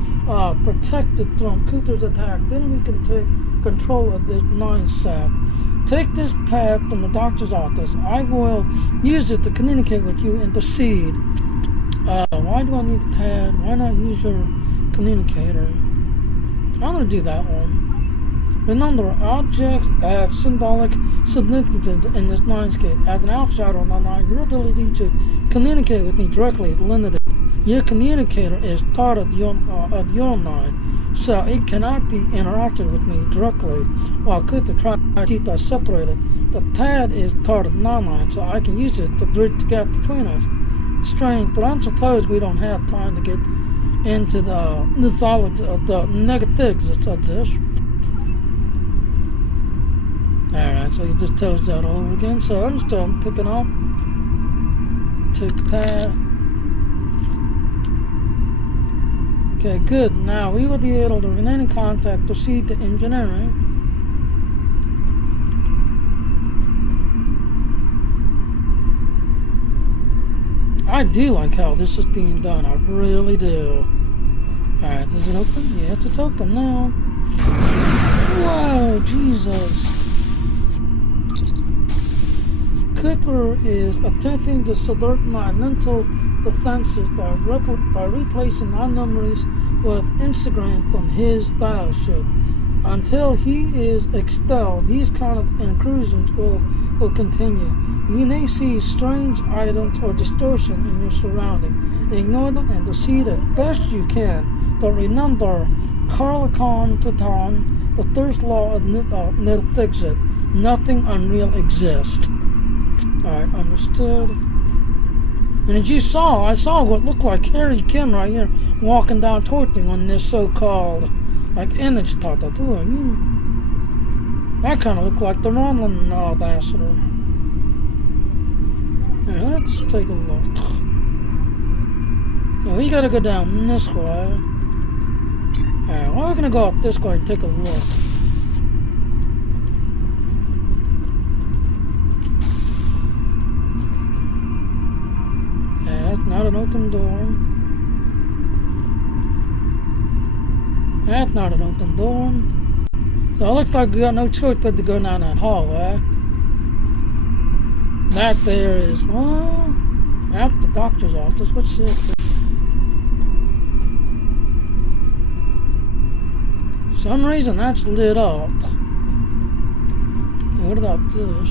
protected from Cooper's attack, then we can take control of this mindset. Take this tab from the doctor's office. I will use it to communicate with you and proceed. Why do I need the tab? Why not use your communicator? I'm going to do that one. Remember, objects have symbolic significance in this mindscape. As an outsider on my mind, your ability to communicate with me directly is limited. Your communicator is part of your nine, so it cannot be interacted with me directly, while Cooper tries to keep us separated. The TAD is part of nine, so I can use it to bridge the gap between us. Strange, but I suppose we don't have time to get into the mythology of the negatives of this. Alright, so he just tells that all over again. So I'm still picking up. Take the pad. Okay, good. Now we will be able to remain in contact, proceed to engineering. I do like how this is being done. I really do. Alright, is it open? Yeah, it's open now. Whoa, Jesus. Cooper is attempting to subvert my mental defenses by replacing our memories with Instagram on his battleship. Until he is expelled, these kind of intrusions will continue. You may see strange items or distortion in your surroundings. Ignore them and proceed as best you can. But remember, Carlicon Titan, the third law of Netflix, nothing unreal exists. Alright, understood. And as you saw, I saw what looked like Harry Kim right here walking down toward me on this so-called like image tattoo. That kind of looked like the Romulan ambassador. Yeah, let's take a look. So we gotta go down this way. Alright, well, we're gonna go up this way and take a look. That's not an open door. That's not an open door. So it looks like we got no choice but to go down that hallway. That there is, well, that's the doctor's office. What's this? For some reason that's lit up. What about this?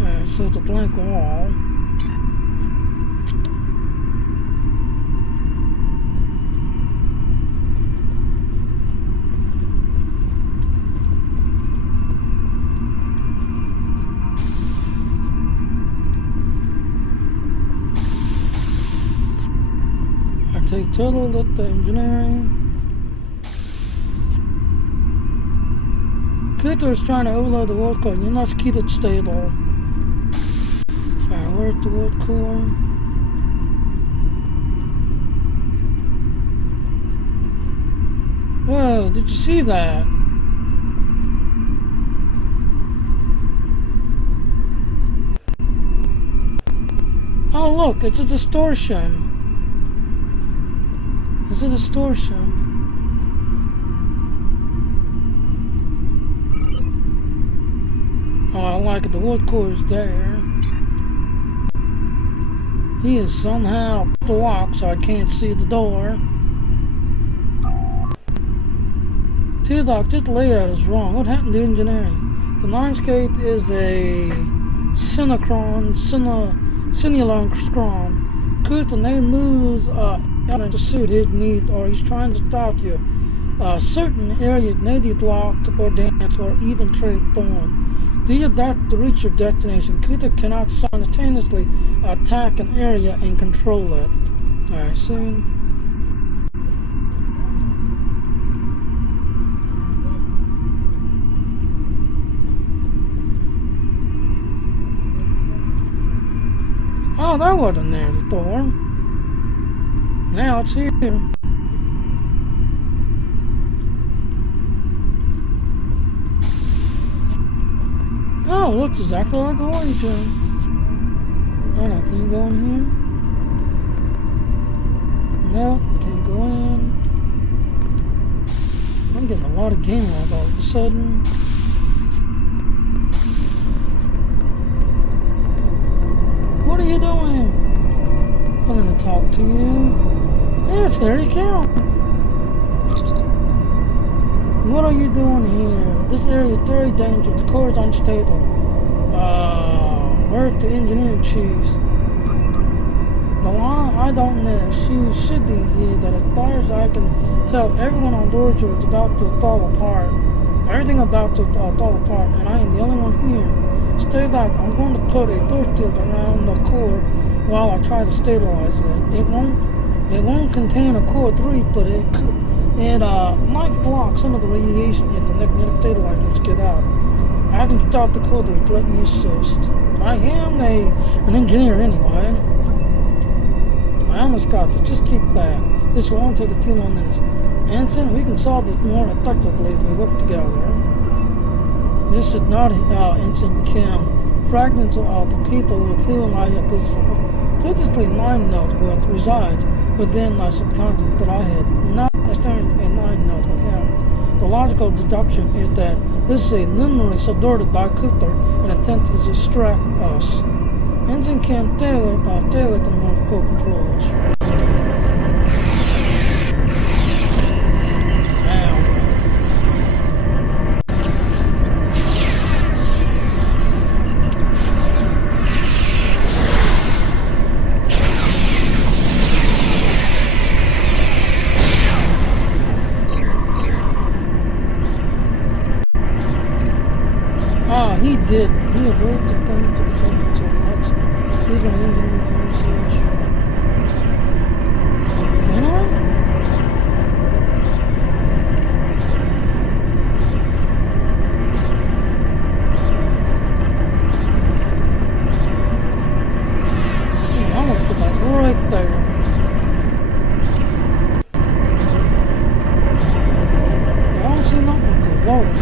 Alright, so it's a blank wall. Take total at the engineering. Cooper is trying to overload the world core. You must keep it stable. Alright, we're at the world core. Whoa, did you see that? Oh look, it's a distortion. It's a distortion. Oh, I like it. The wood core is there. He is somehow blocked, so I can't see the door. T-Doc, this layout is wrong. What happened to engineering? The mindscape is a synchron. Cooper may lose to suit his needs, or he's trying to stop you. Certain areas may be blocked or damaged or even transformed. Do you adapt to reach your destination? Cooper cannot simultaneously attack an area and control it. Alright, soon. Oh, that wasn't there before. Now it's here. Oh, it looks exactly like a warning train. Oh, no, can you go in here? No, can't go in. I'm getting a lot of game lag all of a sudden. What are you doing? I'm gonna talk to you. Yeah, it's Harry Kim. What are you doing here? This area is very dangerous. The core is unstable. Where's the engineer chief? The line, I don't know. She should be here that as far as I can tell, everyone on board here is about to fall apart. Everything about to fall apart, and I am the only one here. Stay back. I'm going to put a force field around the core while I try to stabilize it. It won't contain a core 3, but it might block some of the radiation if the magnetic stabilizers get out. I can stop the core 3. Let me assist. I am an engineer anyway. I almost got this. Just keep back. This will only take a few more minutes. Ensign, we can solve this more effectively if we work together. This is not Ensign Kim. Fragments of the people with whom I have physically mind node with resides within my subconscious that I had not experienced a mind node with him. The logical deduction is that this is a luminary subverted by Cooper in an attempt to distract us. Ensign Kim, stay with the North Pole controls. He did. He avoided the thing to protect himself. He's going to engineer research. Can I? I'm going to put that right there. I don't see nothing glowing.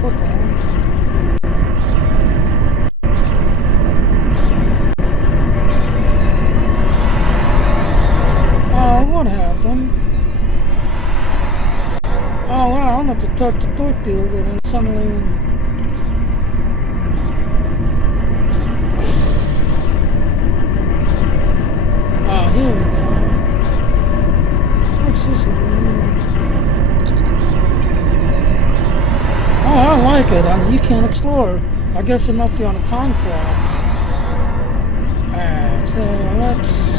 Click on. What happened? Oh wow, I'm going to touch the torque field and then suddenly... Oh, here we go. What's this one? Oh, I like it. I mean, you can't explore. I guess it must be on a time clock. Alright, so let's...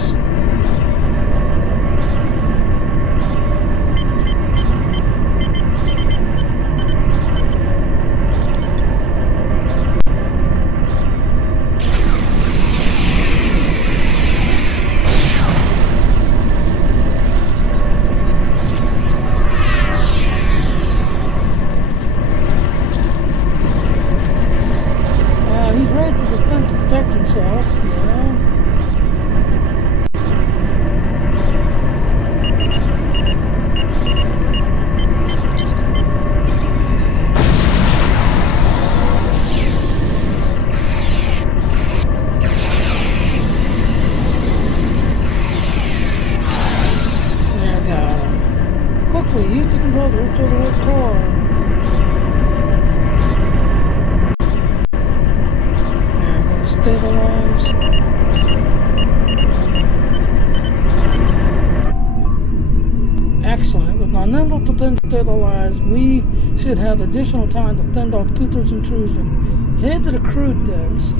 We should have additional time to fend off Cooper's intrusion. Head to the crew decks.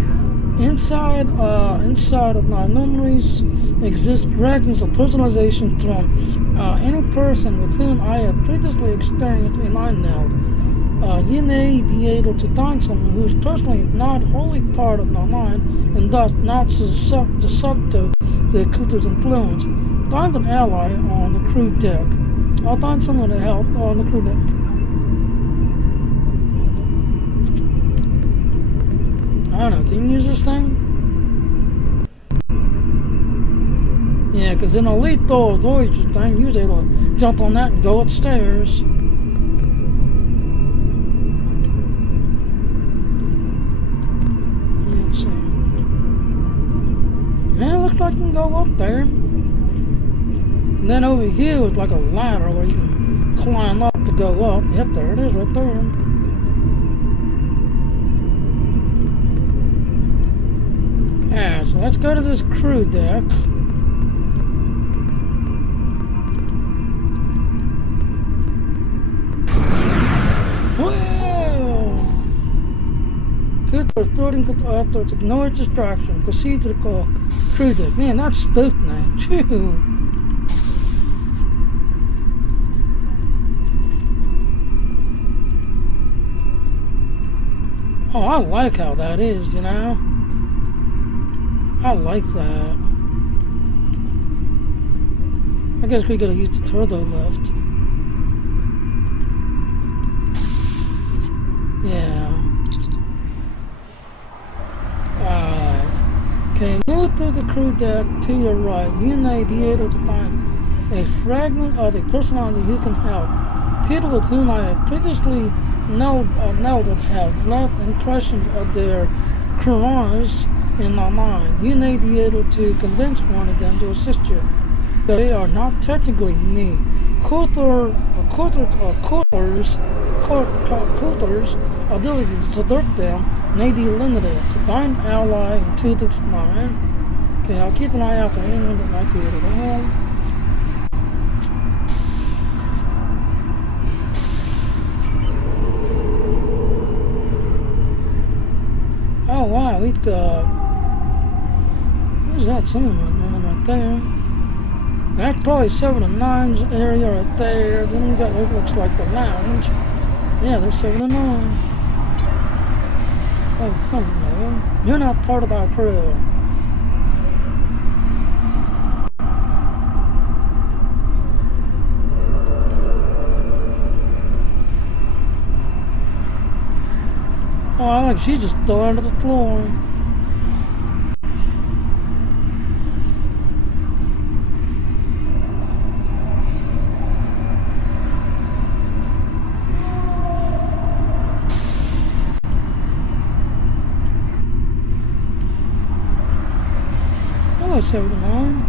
Inside of my memories exist fragments of personalization from any person with whom I have previously experienced a mind meld. You may be able to find someone who is personally not wholly part of my mind and thus not susceptible to Cooper's influence. Find an ally on the crew deck. I'll find someone to help on the crew deck. I don't know, can you use this thing? Yeah, because in Elite Thor Voyager thing, you was able to jump on that and go upstairs. Let's see. Yeah, looks like you can go up there. And then over here is like a ladder where you can climb up to go up. Yep, there it is right there. Alright, so let's go to this crew deck. Whoa! Cooper starting to authors ignore distraction. Proceed to the call. Crew deck. Man, that's stoked, man. Phew. Oh, I like how that is, you know? I like that. I guess we gotta use the turbo lift. Yeah. Alright. Okay, move through the crew deck to your right. You may be able to find a fragment of the personality who can help. People with whom I have previously melded have left impressions of their careers in my mind. You may be able to convince one of them to assist you. But they are not technically me. Coulter's ability to subvert them may be limited. So find an ally into the mind. Okay, I'll keep an eye out for anyone that might be able to help. Oh wow, we've got... Who's that? Someone right there. That's probably 7 and 9's area right there. Then we got, that looks like the lounge. Yeah, there's 7 and 9. Oh, hello. You're not part of our crew. Oh, I like she just fell onto the floor. Hello, 79.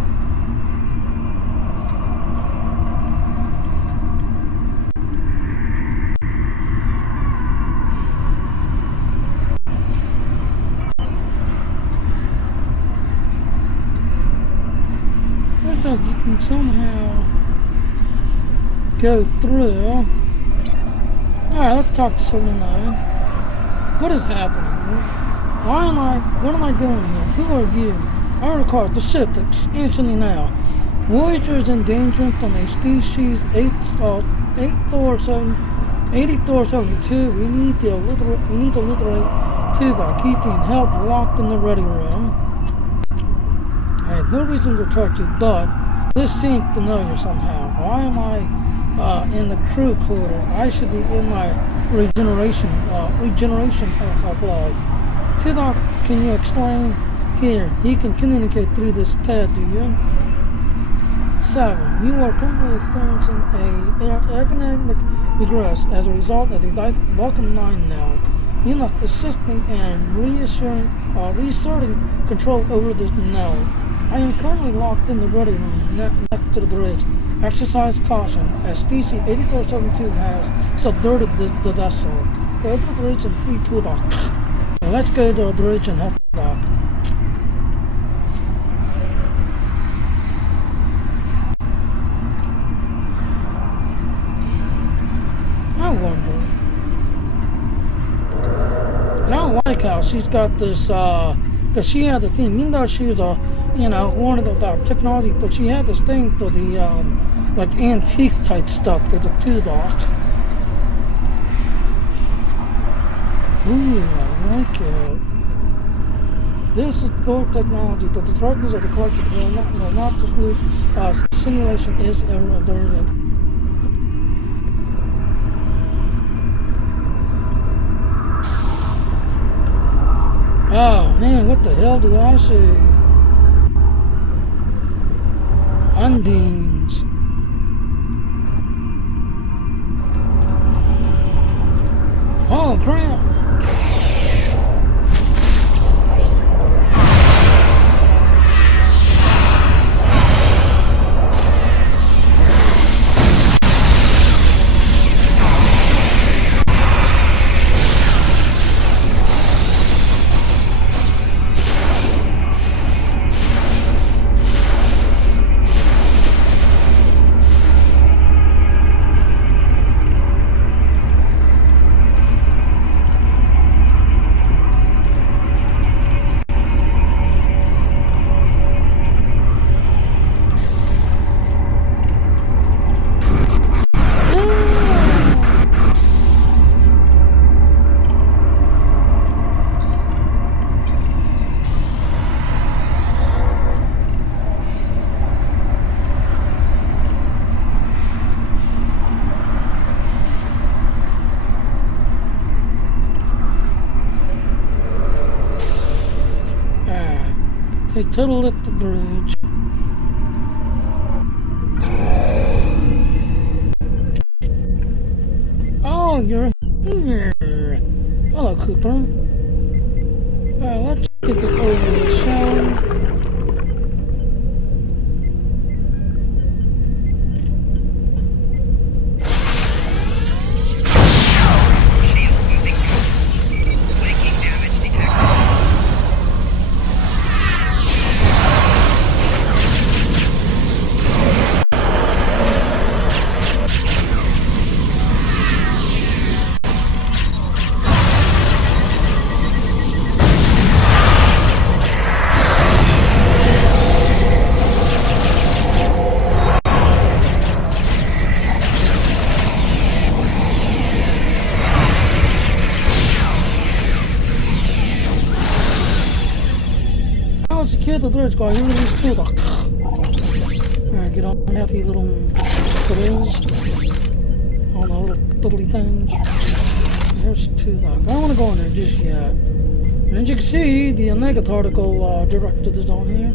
Looks like you can somehow go through. Alright, let's talk to 79. What is happening? What am I doing here? Who are you? I recall the Sith. Answer me now. Voyager is in danger from a species 80 Thor 72. We need to alliterate to the keeping help locked in the ready room. I have no reason to attract you, but this seems familiar somehow. Why am I in the crew quarter? I should be in my regeneration pod. Tidok, can you explain? Here, he can communicate through this TED, do you? 7. You are currently experiencing a economic regress as a result of the Vulcan 9 now. You must assist me in reasserting control over this node. I am currently locked in the ready room next to the bridge. Exercise caution, as DC-8472 has subverted the vessel. Go to the bridge and free to dock. Now let's go to the bridge and help the dock. I wonder. And I don't like how she's got this, because she had the thing, even though she was one of the technology, but she had this thing for the, like antique type stuff, because of Tudok. Ooh, I like it. This is core technology, the darkness of the collective will not disclude simulation is averted. Oh man, what the hell do I see? Undines. Oh crap! Okay, total at the bridge. Oh, you're here. Hello, Cooper. Let's get it over the shower. Secure the doors, guys. Here these two. Alright, get on out these little grills. All the little fiddly things. There's two. I don't want to go in there just yet. And as you can see, the negatical directed is on here.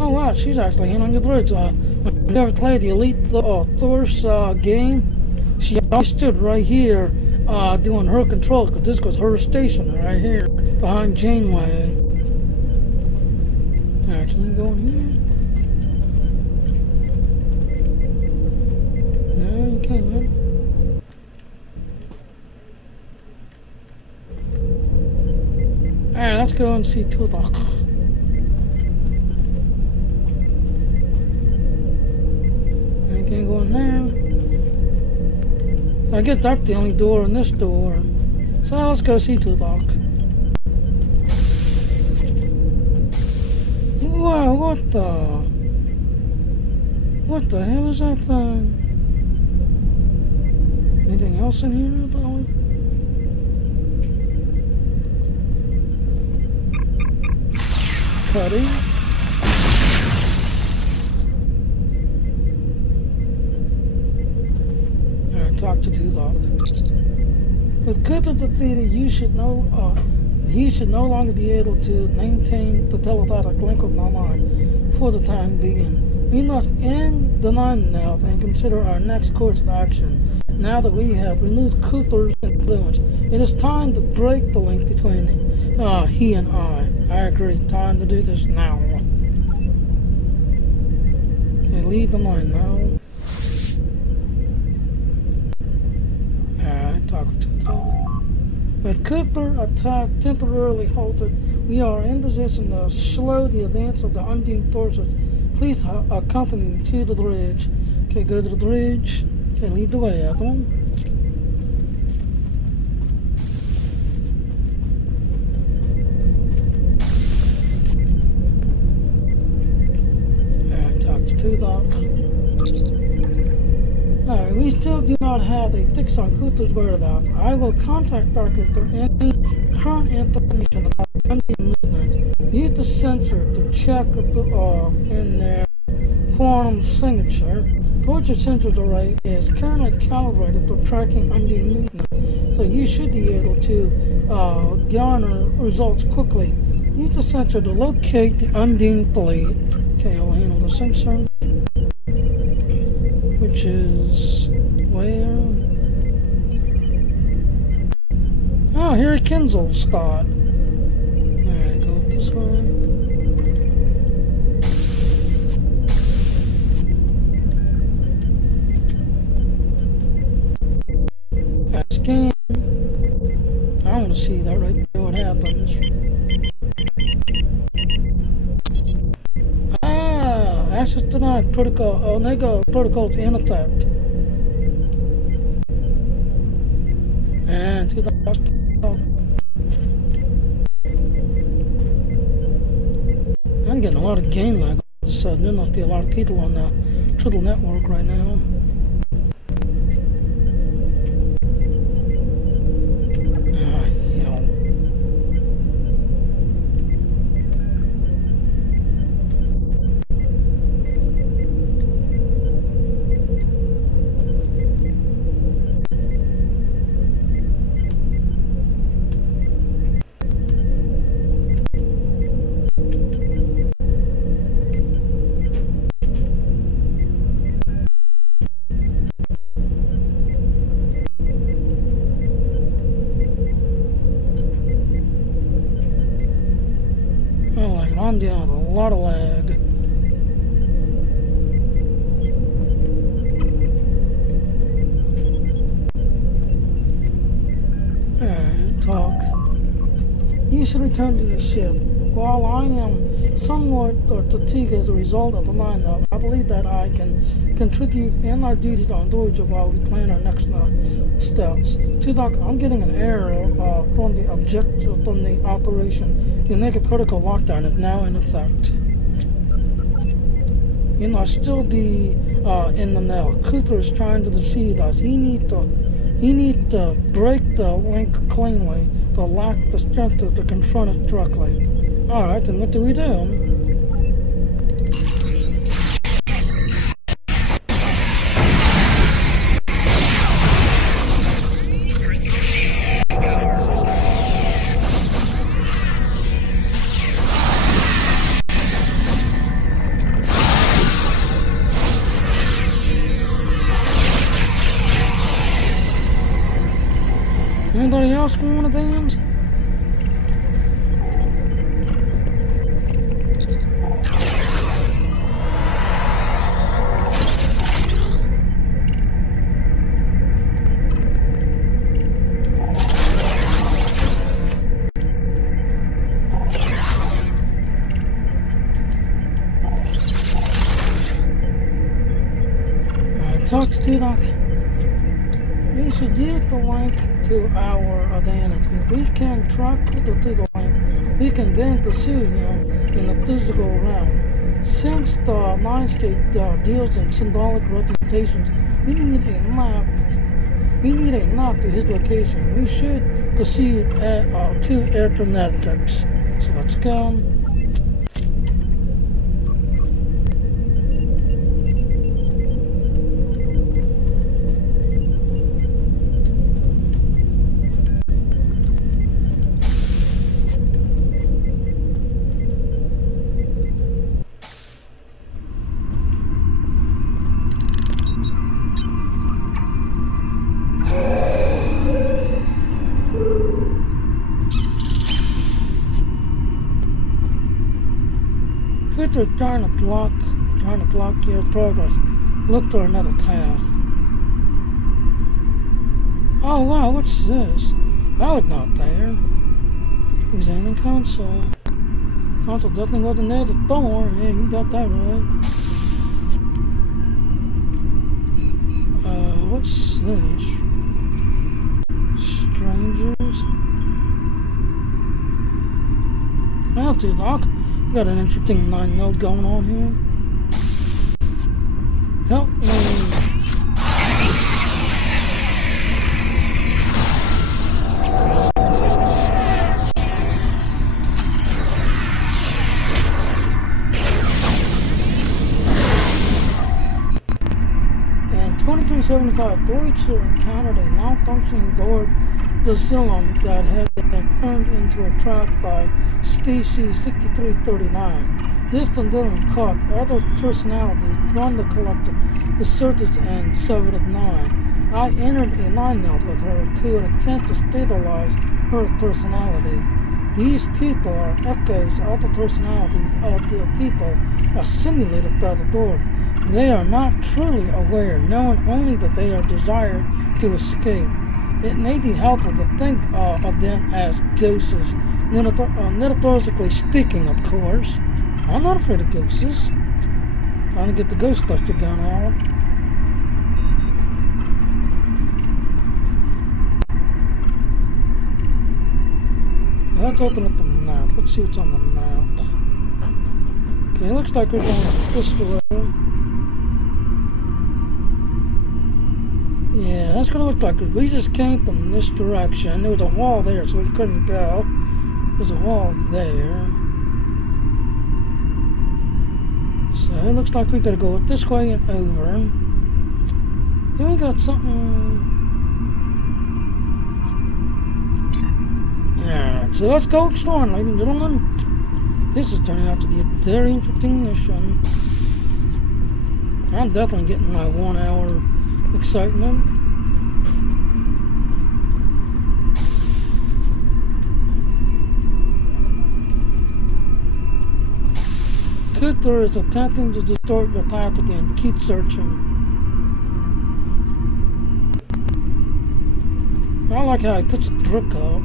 Oh wow, she's actually in on your bridge. When you ever played the Elite Thor's game, she always stood right here doing her control, because this was her station right here behind Janeway. Alright, can you go in here? No, you can't, man. Alright, let's go and see Tuvok. You can't go in there. I guess that's the only door in this door. So let's go see Tuvok. Wow, what the hell is that thing? Anything else in here, though? Cuddy? Talk to Tuvok. With Cooper defeated, he should no longer be able to maintain the telepathic link with online for the time being. We must end the line now and consider our next course of action. Now that we have renewed Cooper's influence, it is time to break the link between he and I. I agree. Time to do this now. Okay, leave the line now. Talk to Tuvok. With Cooper attack temporarily halted, we are in position to slow the advance of the undine forces. Please accompany me to the bridge. Okay, go to the bridge. Okay, lead the way, Ailon. Alright, talk to Tuvok. Alright, we still do not have a fix on Cooper's whereabouts. I will contact Darkly for any current information about undine movement. Use the sensor to check in their quantum signature. Torture sensor's array is currently calibrated for tracking undine movement, so you should be able to garner results quickly. Use the sensor to locate the undine fleet. Okay, I'll handle the sensor. Which is where? Oh, here's Kinzel's spot. Alright, go up this way. Scan. I want to see that right there, what happens. Access denied. Protocol Omega protocols in effect. And to the I'm getting a lot of gain lag all of a sudden. There must be a lot of people on the Tribble network right now. lot of lag. Alright, talk. You should return to your ship. While I am somewhat fatigued as a result of the lineup, I believe that I can contribute in our duties on Voyager while we plan our next steps. Doc, I'm getting an error from the objective from the operation. The naked protocol lockdown is now in effect. You know, still in the now. Cooper is trying to deceive us. He needs to break the link cleanly, but lack the strength to confront it directly. Alright, then what do we do? Anybody else want to dance? Talk to Doc. We should use the link to our advantage. If we can track Cooper to the link, we can then pursue him in the physical realm. Since the mindscape deals in symbolic representations, we need a map to his location. We should proceed to aeronautics. So let's go. Trying to block your progress. Look for another path. Oh wow, what's this? That was not there. Examine console. Console definitely wasn't there. The door. Yeah, you got that right. What's this? Strangers. Well, too, Doc. We got an interesting 9 node going on here. Help me. In 2375, Voyager encountered a non-functioning board Xylem that had been turned into a trap by Species 6339. This Xylem caught other personalities from the collective, the Surges and 7 of 9. I entered a line note with her to an attempt to stabilize her personality. These people are echoes of the personalities of the people assimilated by the board. They are not truly aware, knowing only that they are desired to escape. It may be helpful to think of them as ghosts, metaphorically speaking, of course. I'm not afraid of ghosts. Trying to get the Ghostbuster gun out. Let's open up the map. Let's see what's on the map. Okay, looks like we're going this way. Yeah, that's gonna look like it. We just came from this direction. There was a wall there, so we couldn't go. There's a wall there. So it looks like we gotta go this way and over. Then we got something. Alright, so let's go exploring, ladies and gentlemen. This is turning out to be a very interesting mission. I'm definitely getting my 1 hour excitement. SWTOR is attempting to distort your path again. Keep searching. I like how I put the brick up.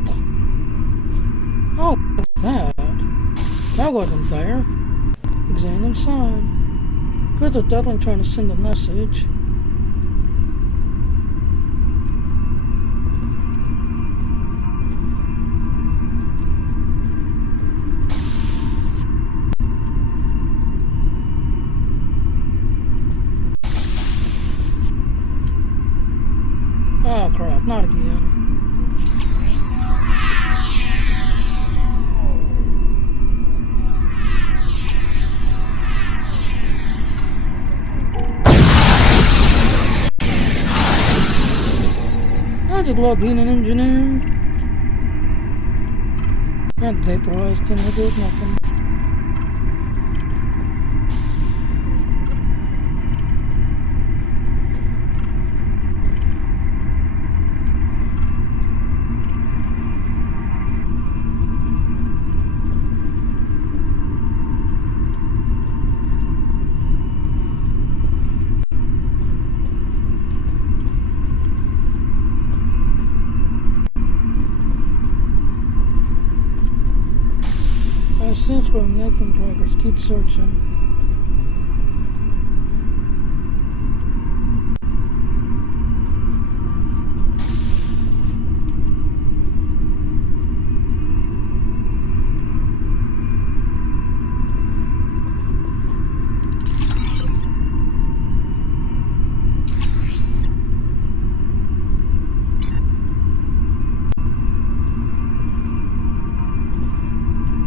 Oh, that wasn't there. Examine sign. Good, they're definitely trying to send a message. Oh crap, not again. I just love being an engineer. That vaporized and it did nothing. Since we're making progress, keep searching.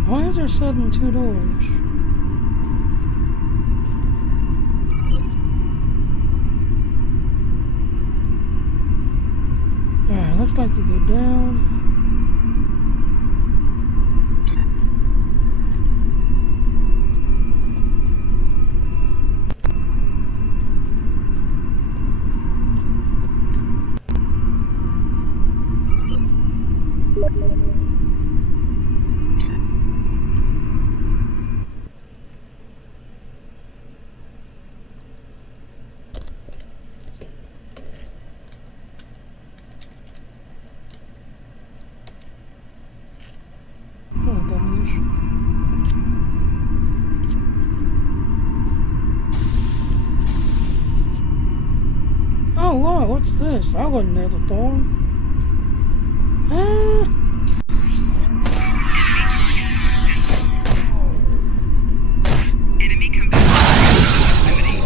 Why is there sudden 2 doors? Alright, looks like you go down. Oh wow, what's this? I wasn't there the door. Enemy combatant proximity.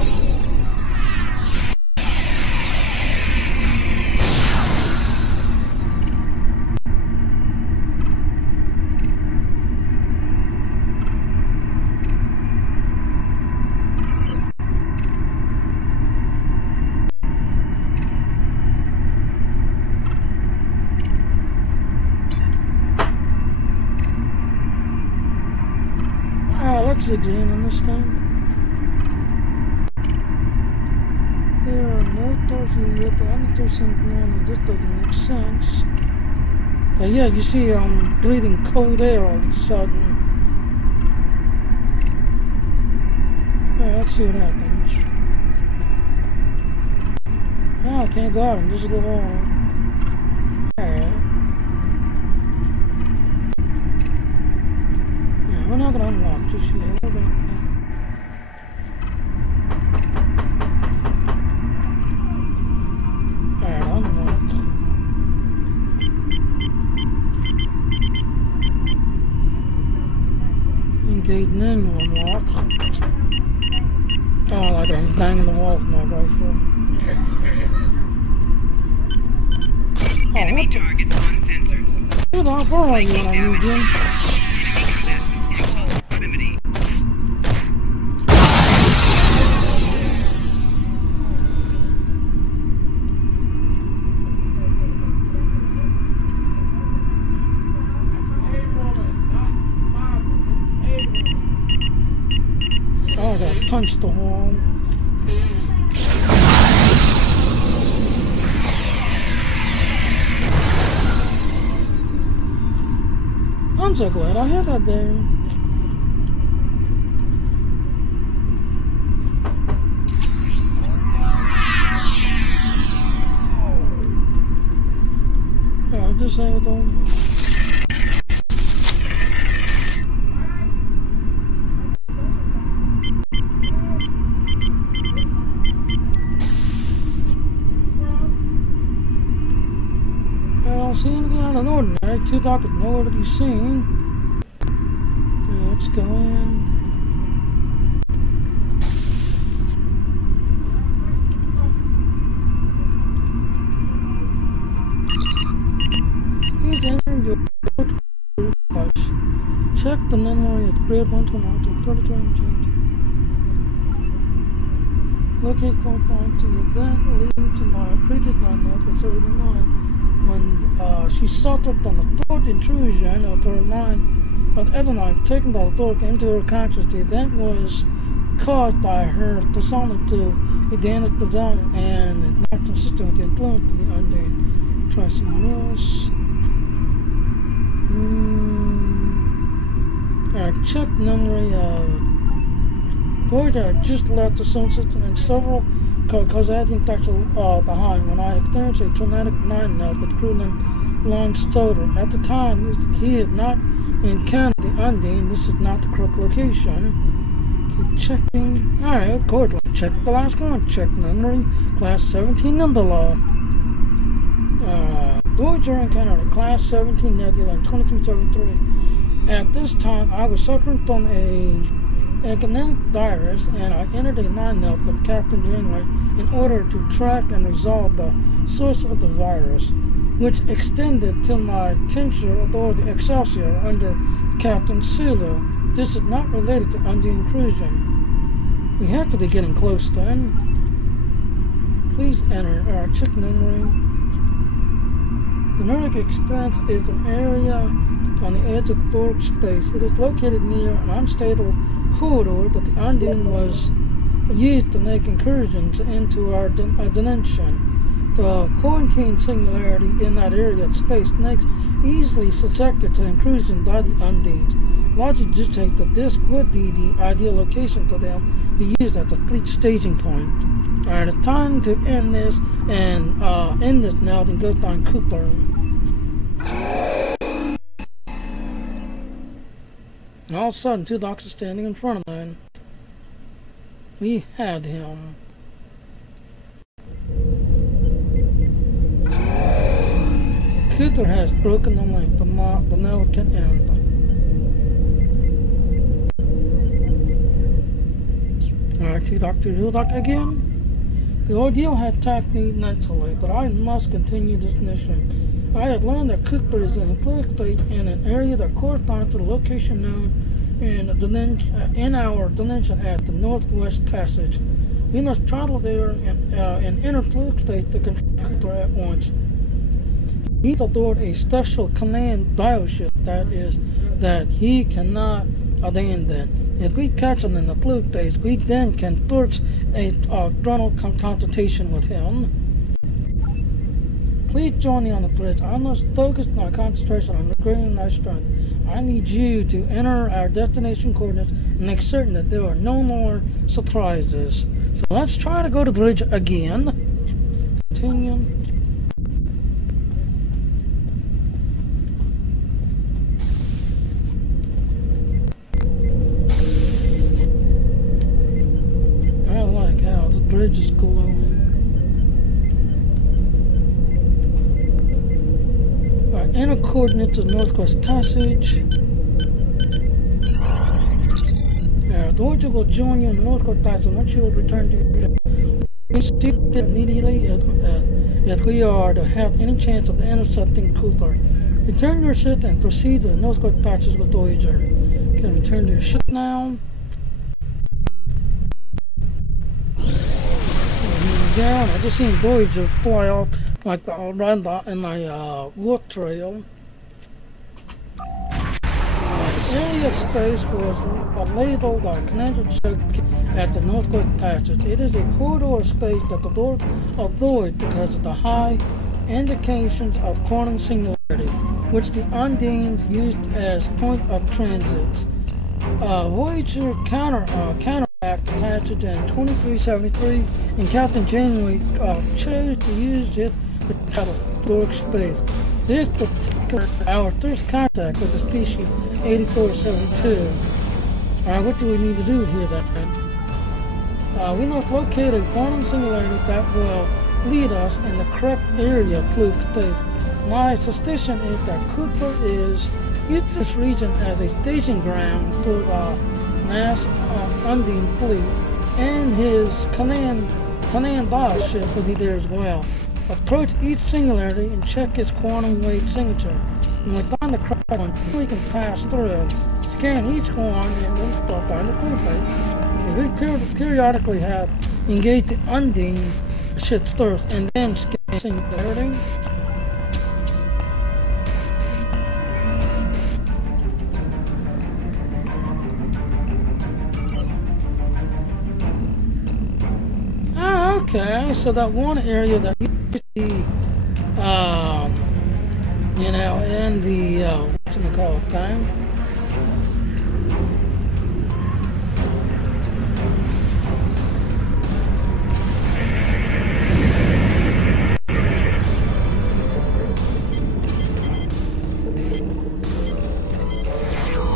Let's examine this thing. There are no doors here yet. The only door something this doesn't make sense. But yeah, you see I'm breathing cold air all of a sudden. Alright, let's see what happens. Oh, I can't go out in this little hole. Alright. Yeah, we're not gonna unlock this yet. We're gonna... Alright, unlock. Engage manual unlock. Oh, like I'm banging the wall with my rifle. Enemy targets on sensors. Good, how far are you when I moved in? Enemy combatants in close proximity. Oh, I gotta punch the wall. I'm so glad I had that there. disable. I don't see anything out of the ordinary. Two doctors nowhere to be seen. Let's go in. Please enter your device. Check the memory at grade 129 to 33 and change. Locate compound to the event leading to my created my note with 79. When she salted on the third intrusion of the line of Ailon, taking the authority into her consciousness, the event was caused by her persona to Adanic design and is not consistent with the influence of the undane. Try something else. Alright, check memory of Voyager just left the sun system and several causating factors behind when I experienced a traumatic mind melt with crew named Ailon STO. At the time, he had not encountered the undane. This is not the correct location. Keep checking. Alright, of course, let's check the last one. Check memory, class 17 in the law. Voyager encountered a class 17 nebula in 2373. At this time, I was suffering from a Iconian virus, and I entered a mind melt with Captain Janeway in order to track and resolve the source of the virus, which extended to my tincture aboard the Excelsior under Captain Sulu. This is not related to undue intrusion. We have to be getting close then. Please enter our check memory. The Nordic Expanse is an area on the edge of Thoric space. It is located near an unstable corridor that the undine was used to make incursions into our dimension. The quarantine singularity in that area of space makes easily subjected to intrusion by the undines. Logic dictates that this would be the ideal location for them to use as a fleet staging point. Alright, it's time to end this, and end this now, then go find Cooper. And all of a sudden, two doctors standing in front of them. We had him. Cooper has broken the link, but not the now can end. Alright, two doctors, you talk again? The ordeal had attacked me mentally, but I must continue this mission. I have learned that Cooper is in a fluid state in an area that corresponds to the location known in our dimension as the Northwest Passage. We must travel there and enter fluid state to confront Cooper at once. He's aboard a special command dial-ship that he cannot abandon. If we catch him in the fluid state, we then can force a frontal consultation with him. Please join me on the bridge. I must focus my concentration on regaining my strength. I need you to enter our destination coordinates and make certain that there are no more surprises. So let's try to go to the bridge again. Continue. I like how the bridge is glowing. Enter coordinates of Northwest Passage. The Voyager will join you in the Northwest Passage once you will return to your ship. Immediately if we are to have any chance of intercepting Cooper. Return your ship and proceed to the Northwest Passage with Voyager. Can return to your ship now. Yeah, I just seen Voyager fly off like around in my warp trail. The area of space was labeled by Commander Chuck at the Northwest Passage. It is a corridor of space that the Lord avoids because of the high indications of quantum singularity, which the Undines used as point of transit. Voyager counteract the passage in 2373, and Captain Janeway chose to use it to travel through space. This particular our first contact with the species 8472. Alright, what do we need to do here then? We must locate a quantum singularity that will lead us in the correct area of fluid space. My suspicion is that Cooper is using this region as a staging ground for the mass Undine fleet, and his command bioship will be there as well. Approach each singularity and check its quantum wave signature. When we find the correct one, we can pass through. Scan each one and then start by the Cooper. We periodically have engaged the Undine ships first and then scan singularity. Okay, so that one area that you see, you know, in the, what's it called, thing?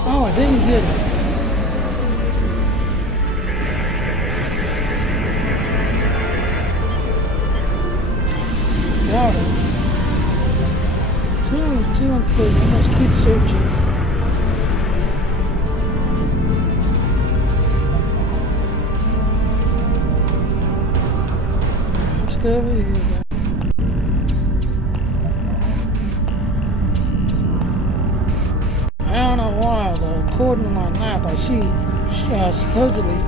Oh, I didn't get it. Got it. Two on foot. Let's keep searching. Let's go over here. I don't know why, though. According to my map, I see supposedly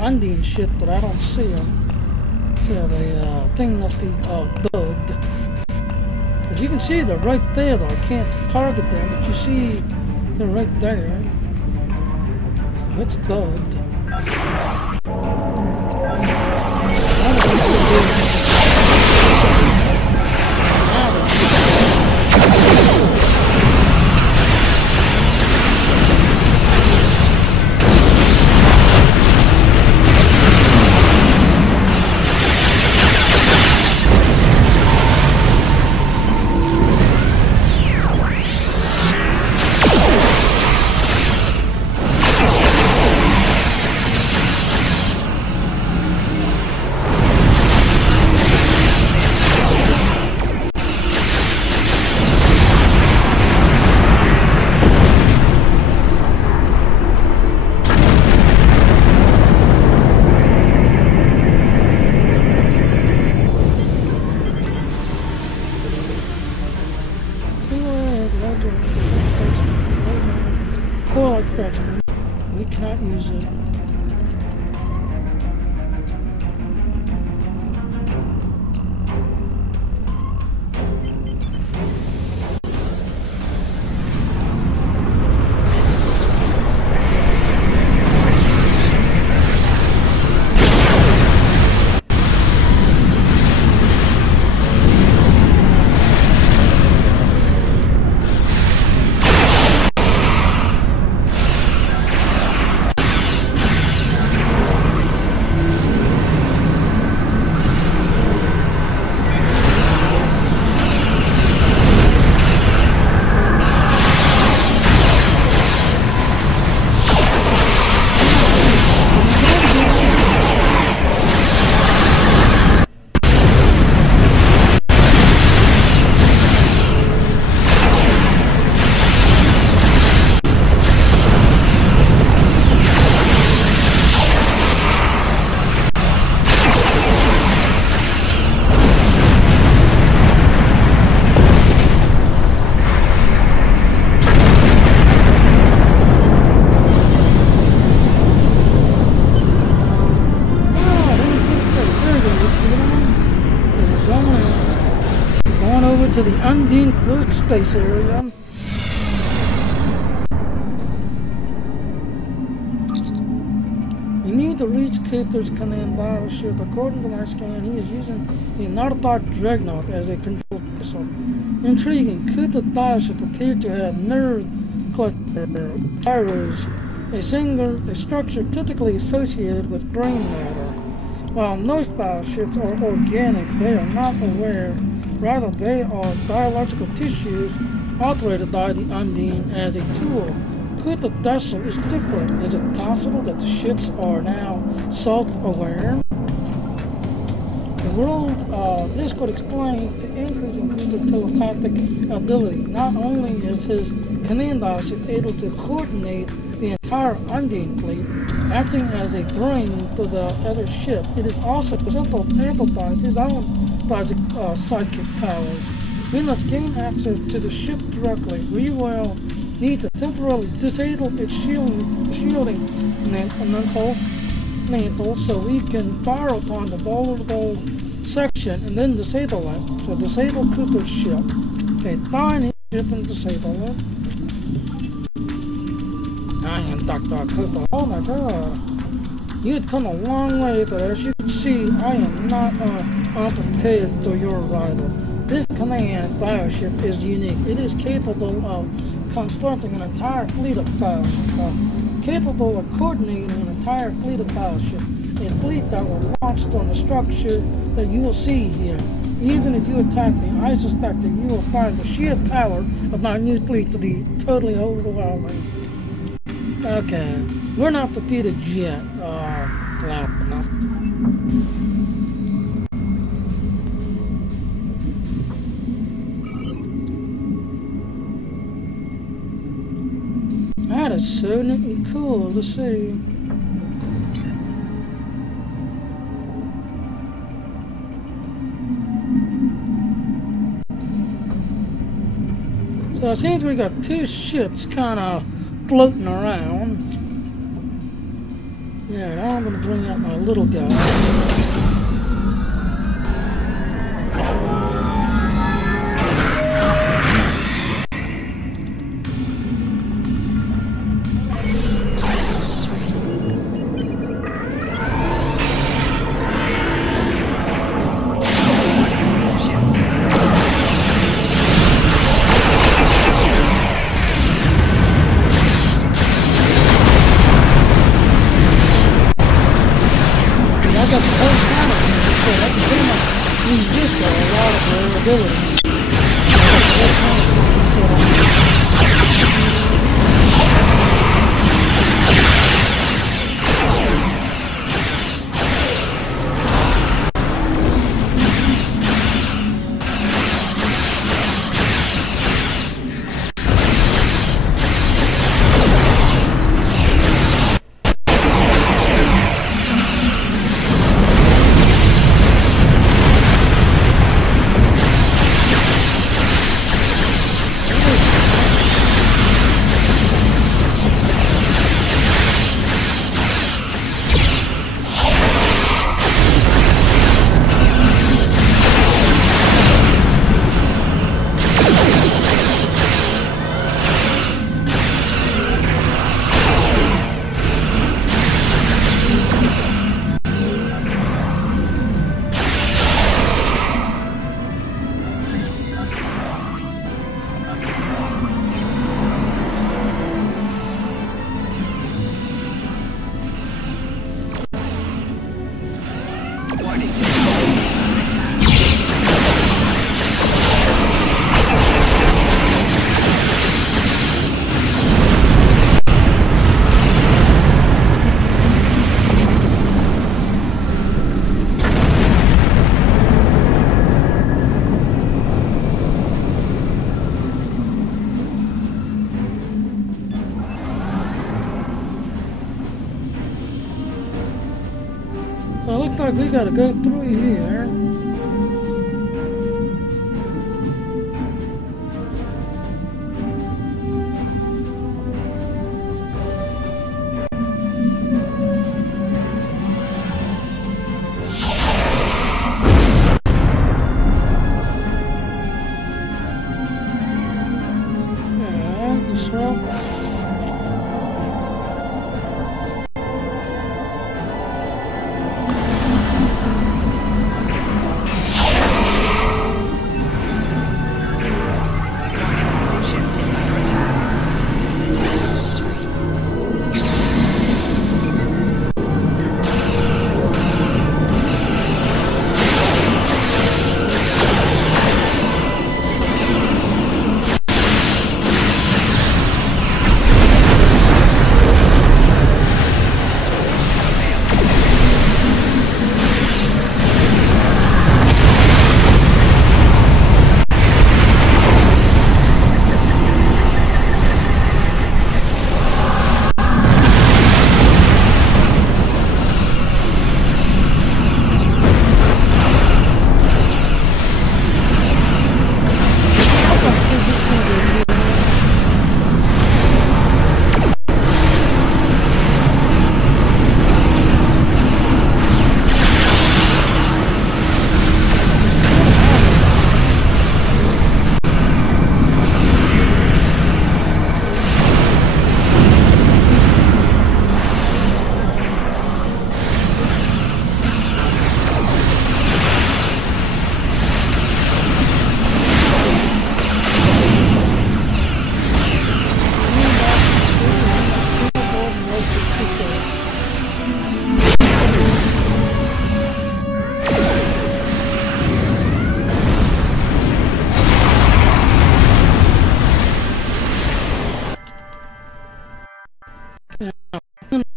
Undine shit, but I don't see them. So the thing must be bugged. But you can see they're right there, though. I can't target them, but you see they're right there. So it's bugged. We cannot use it. To the Undine fluid space area. We need to reach Cooper's command bioship. According to my scan, he is using the Narthok Dreadnought as a control vessel. Intriguing, Cooper's bioship appeared to have nerve cluster gyros, a structure typically associated with brain matter. While most bioships are organic, they are not aware Rather, they are biological tissues operated by the Undine as a tool. Could the vessel is different? Is it possible that the ships are now self-aware? The world, this could explain the increase in Cooper's telepathic ability. Not only is his command ship able to coordinate the entire Undine fleet, acting as a brain to the other ship, it is also able to amplify his own psychic powers. We must gain access to the ship directly. We will need to temporarily disable its shielding mantle so we can fire upon the vulnerable section and then disable it. So disable Cooper's ship. Okay, find his ship and disable it. I am Dr. Cooper. Oh my god. You had come a long way, but as you can see, I am not unprepared for your arrival. This command battleship is unique. It is capable of confronting an entire fleet of battleships, capable of coordinating an entire fleet of battleships, a fleet that will launch on the structure that you will see here. Even if you attack me, I suspect that you will find the sheer power of my new fleet to be totally overwhelming. Okay, we're not defeated yet. That is so neat and cool to see. So it seems we got two ships kind of floating around. Yeah, now I'm going to bring out my little guy. Well, it looks like we gotta go through here. Yeah, this one.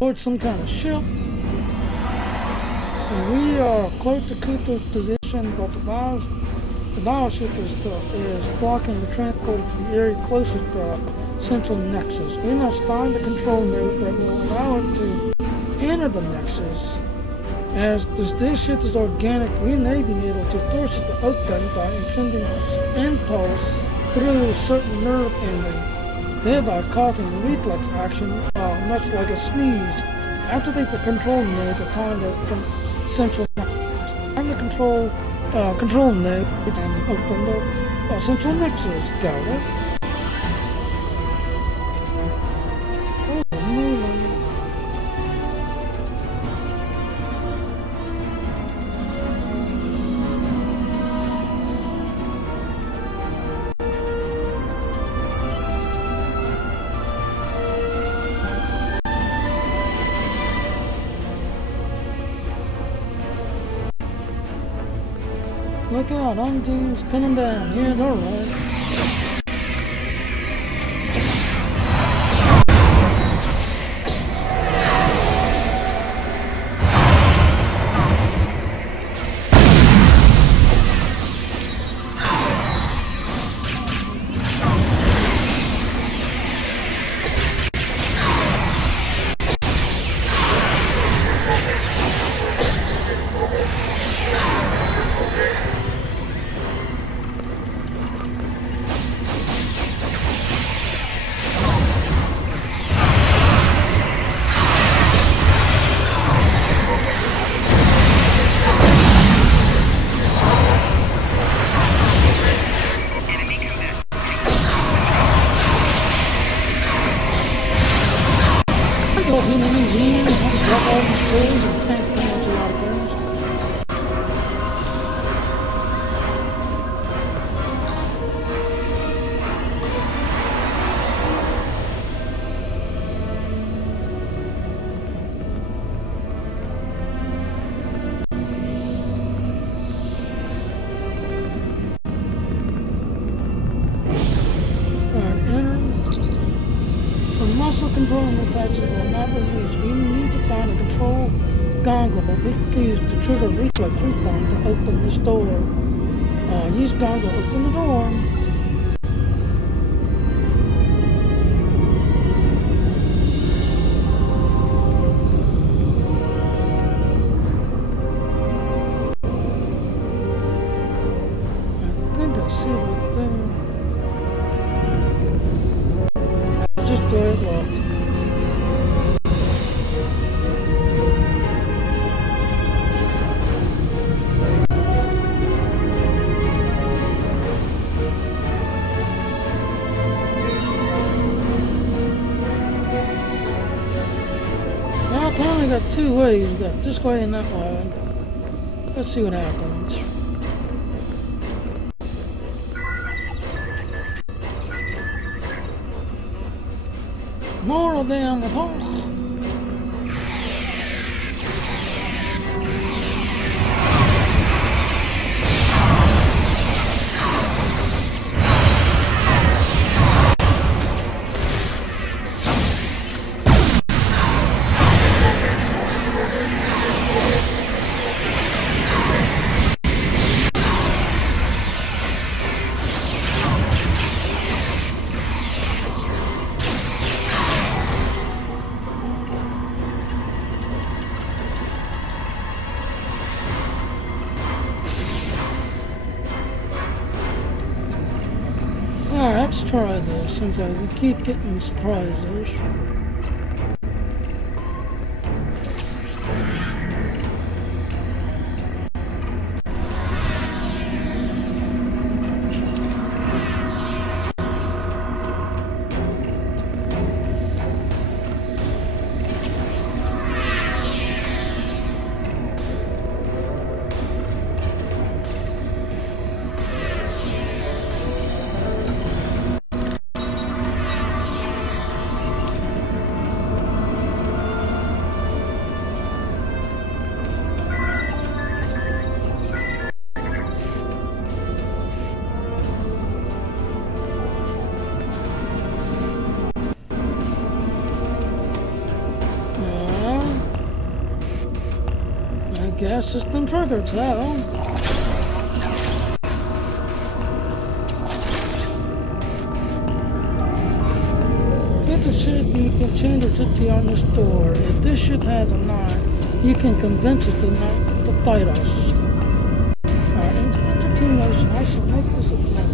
aboard some kind of ship. And we are close to Cooper's position, but the battleship is blocking the transport to the area closest to Central Nexus. We must find the control node that will allow it to enter the Nexus. As this ship is organic, we may be able to force it to open by sending impulse through a certain nerve ending, thereby causing a reflex action, much like a sneeze. Activate the control node upon the Central Nexus. Find the control node and open the Central Nexus. Got it? Look out, Undines coming down. Yeah, they're right. Controlling attacks will not release. We need to find a control goggle that we can use to trigger reflex respawn to open this door. Use goggle to open the door. I think I see it right there. Just do it locked. We got two ways. We got this way and that way. Let's see what happens. More of them with holes. Let's try this since we keep getting surprises. Yes, system triggered, so... Get the ship the enchanted city on the store. If this ship has a 9, you can convince it to fight us. Enter team nation, I shall make this attack.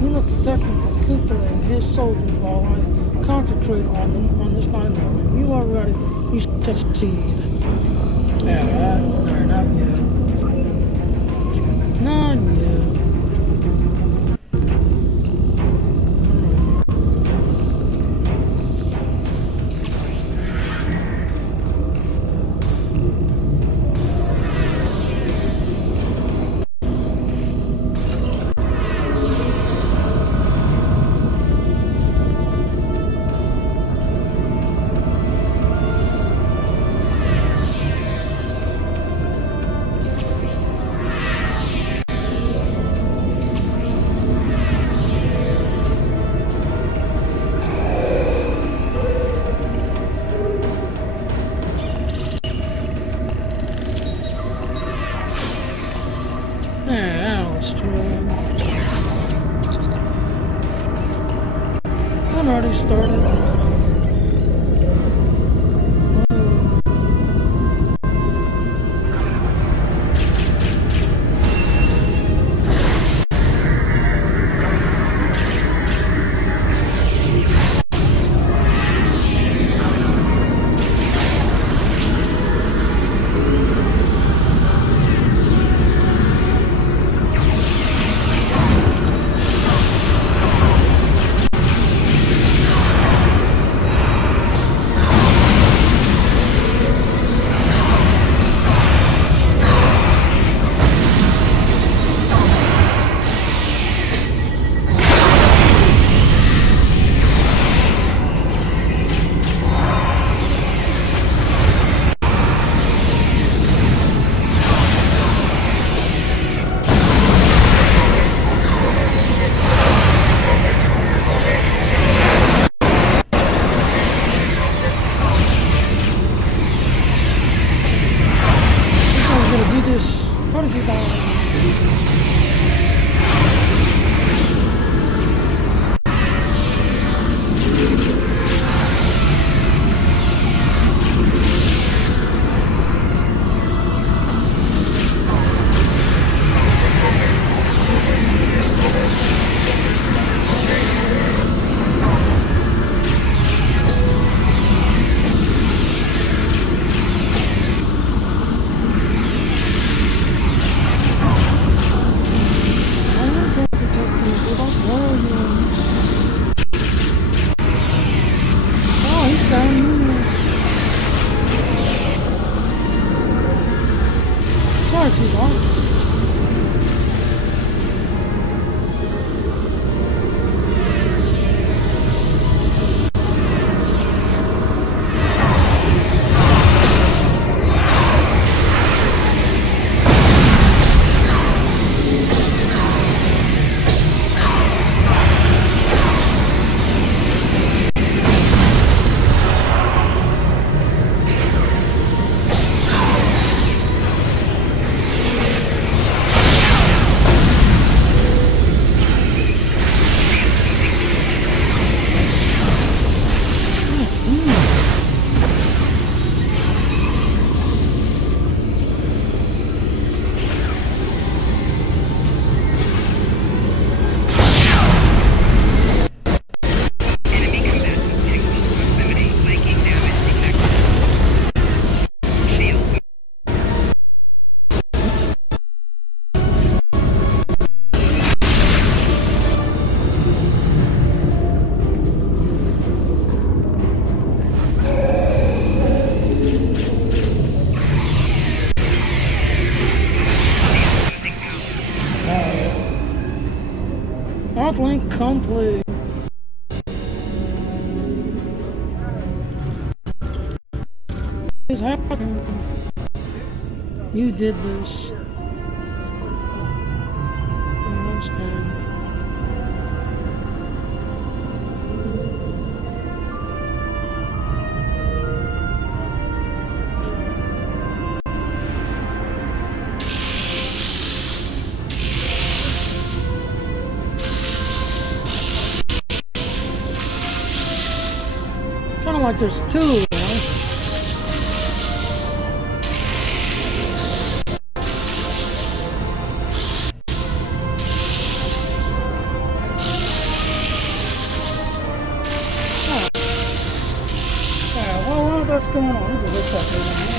You know the technical Cooper and his soldiers while I concentrate on this line. When you are ready, you shall succeed. Yeah, no, not yet. Not yet. Already started. Link complete. It's happening. You did this. like there's two, you know? Well, that's going on. Look at this up here.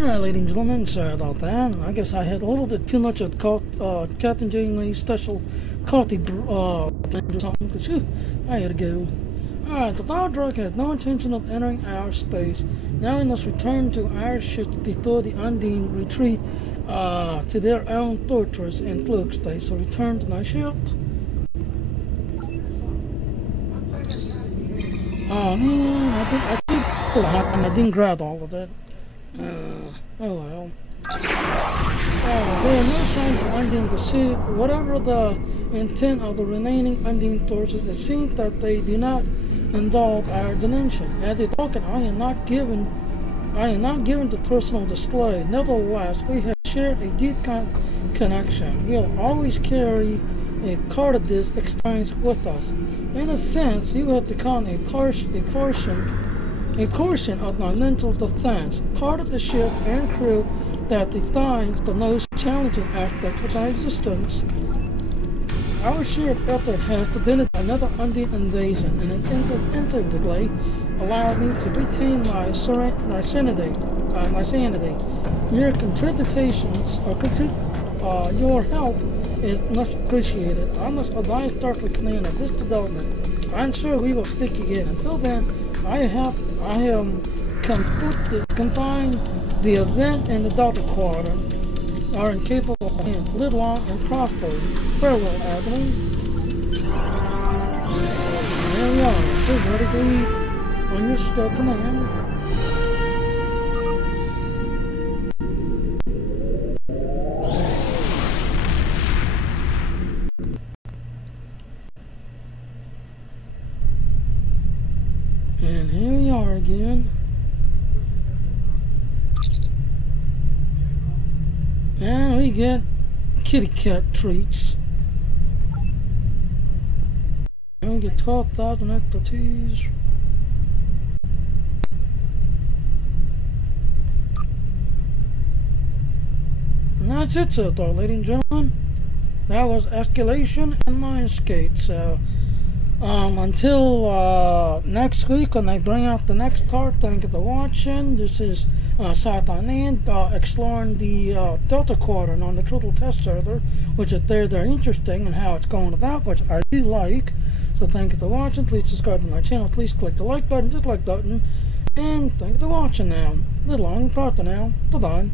Alright, ladies and gentlemen, sorry about that. I guess I had a little bit too much of Captain Jamie's special coffee thing or something, because I had to go. Alright, the Third Drug had no intention of entering our space. Now we must return to our ship before the Undine retreat to their own fortress and cloak space. So return to my ship. Oh man, I didn't grab all of that. Oh well. There are no signs of Undine pursuit. Whatever the intent of the remaining Undine forces, it seems that they do not involve our dimension. As a token, I am not given to personal display. Nevertheless, we have shared a deep connection. We'll always carry a part of this experience with us. In a sense, you have become a portion of my mental defense, part of the ship and crew that defines the most challenging aspect of our existence. Our shared effort has prevented another Undead invasion, and it intrinsically allowed me to retain my sanity. Your contributions, your help is much appreciated. I must advise Starfleet Command of this development. I'm sure we will speak again. Until then, I have confined the event and the Delta Quadrant are incapable of hand. Live long and prosper. Farewell, Ailon. There we are. We're ready to leave on your STO command. And here we are again. And we get kitty cat treats. And we get 12,000 expertise. And that's it, SWTOR, ladies and gentlemen. That was Escalation and Mindscape. So, until next week when I bring out the next part, thank you for watching. This is Iconian, exploring the Delta Quadrant on the Tribble test server, which is very interesting and how it's going about, which I do like. So thank you for watching. Please subscribe to my channel. Please click the like button, dislike button, and thank you for watching now. Live long and prosper now. Bye-bye.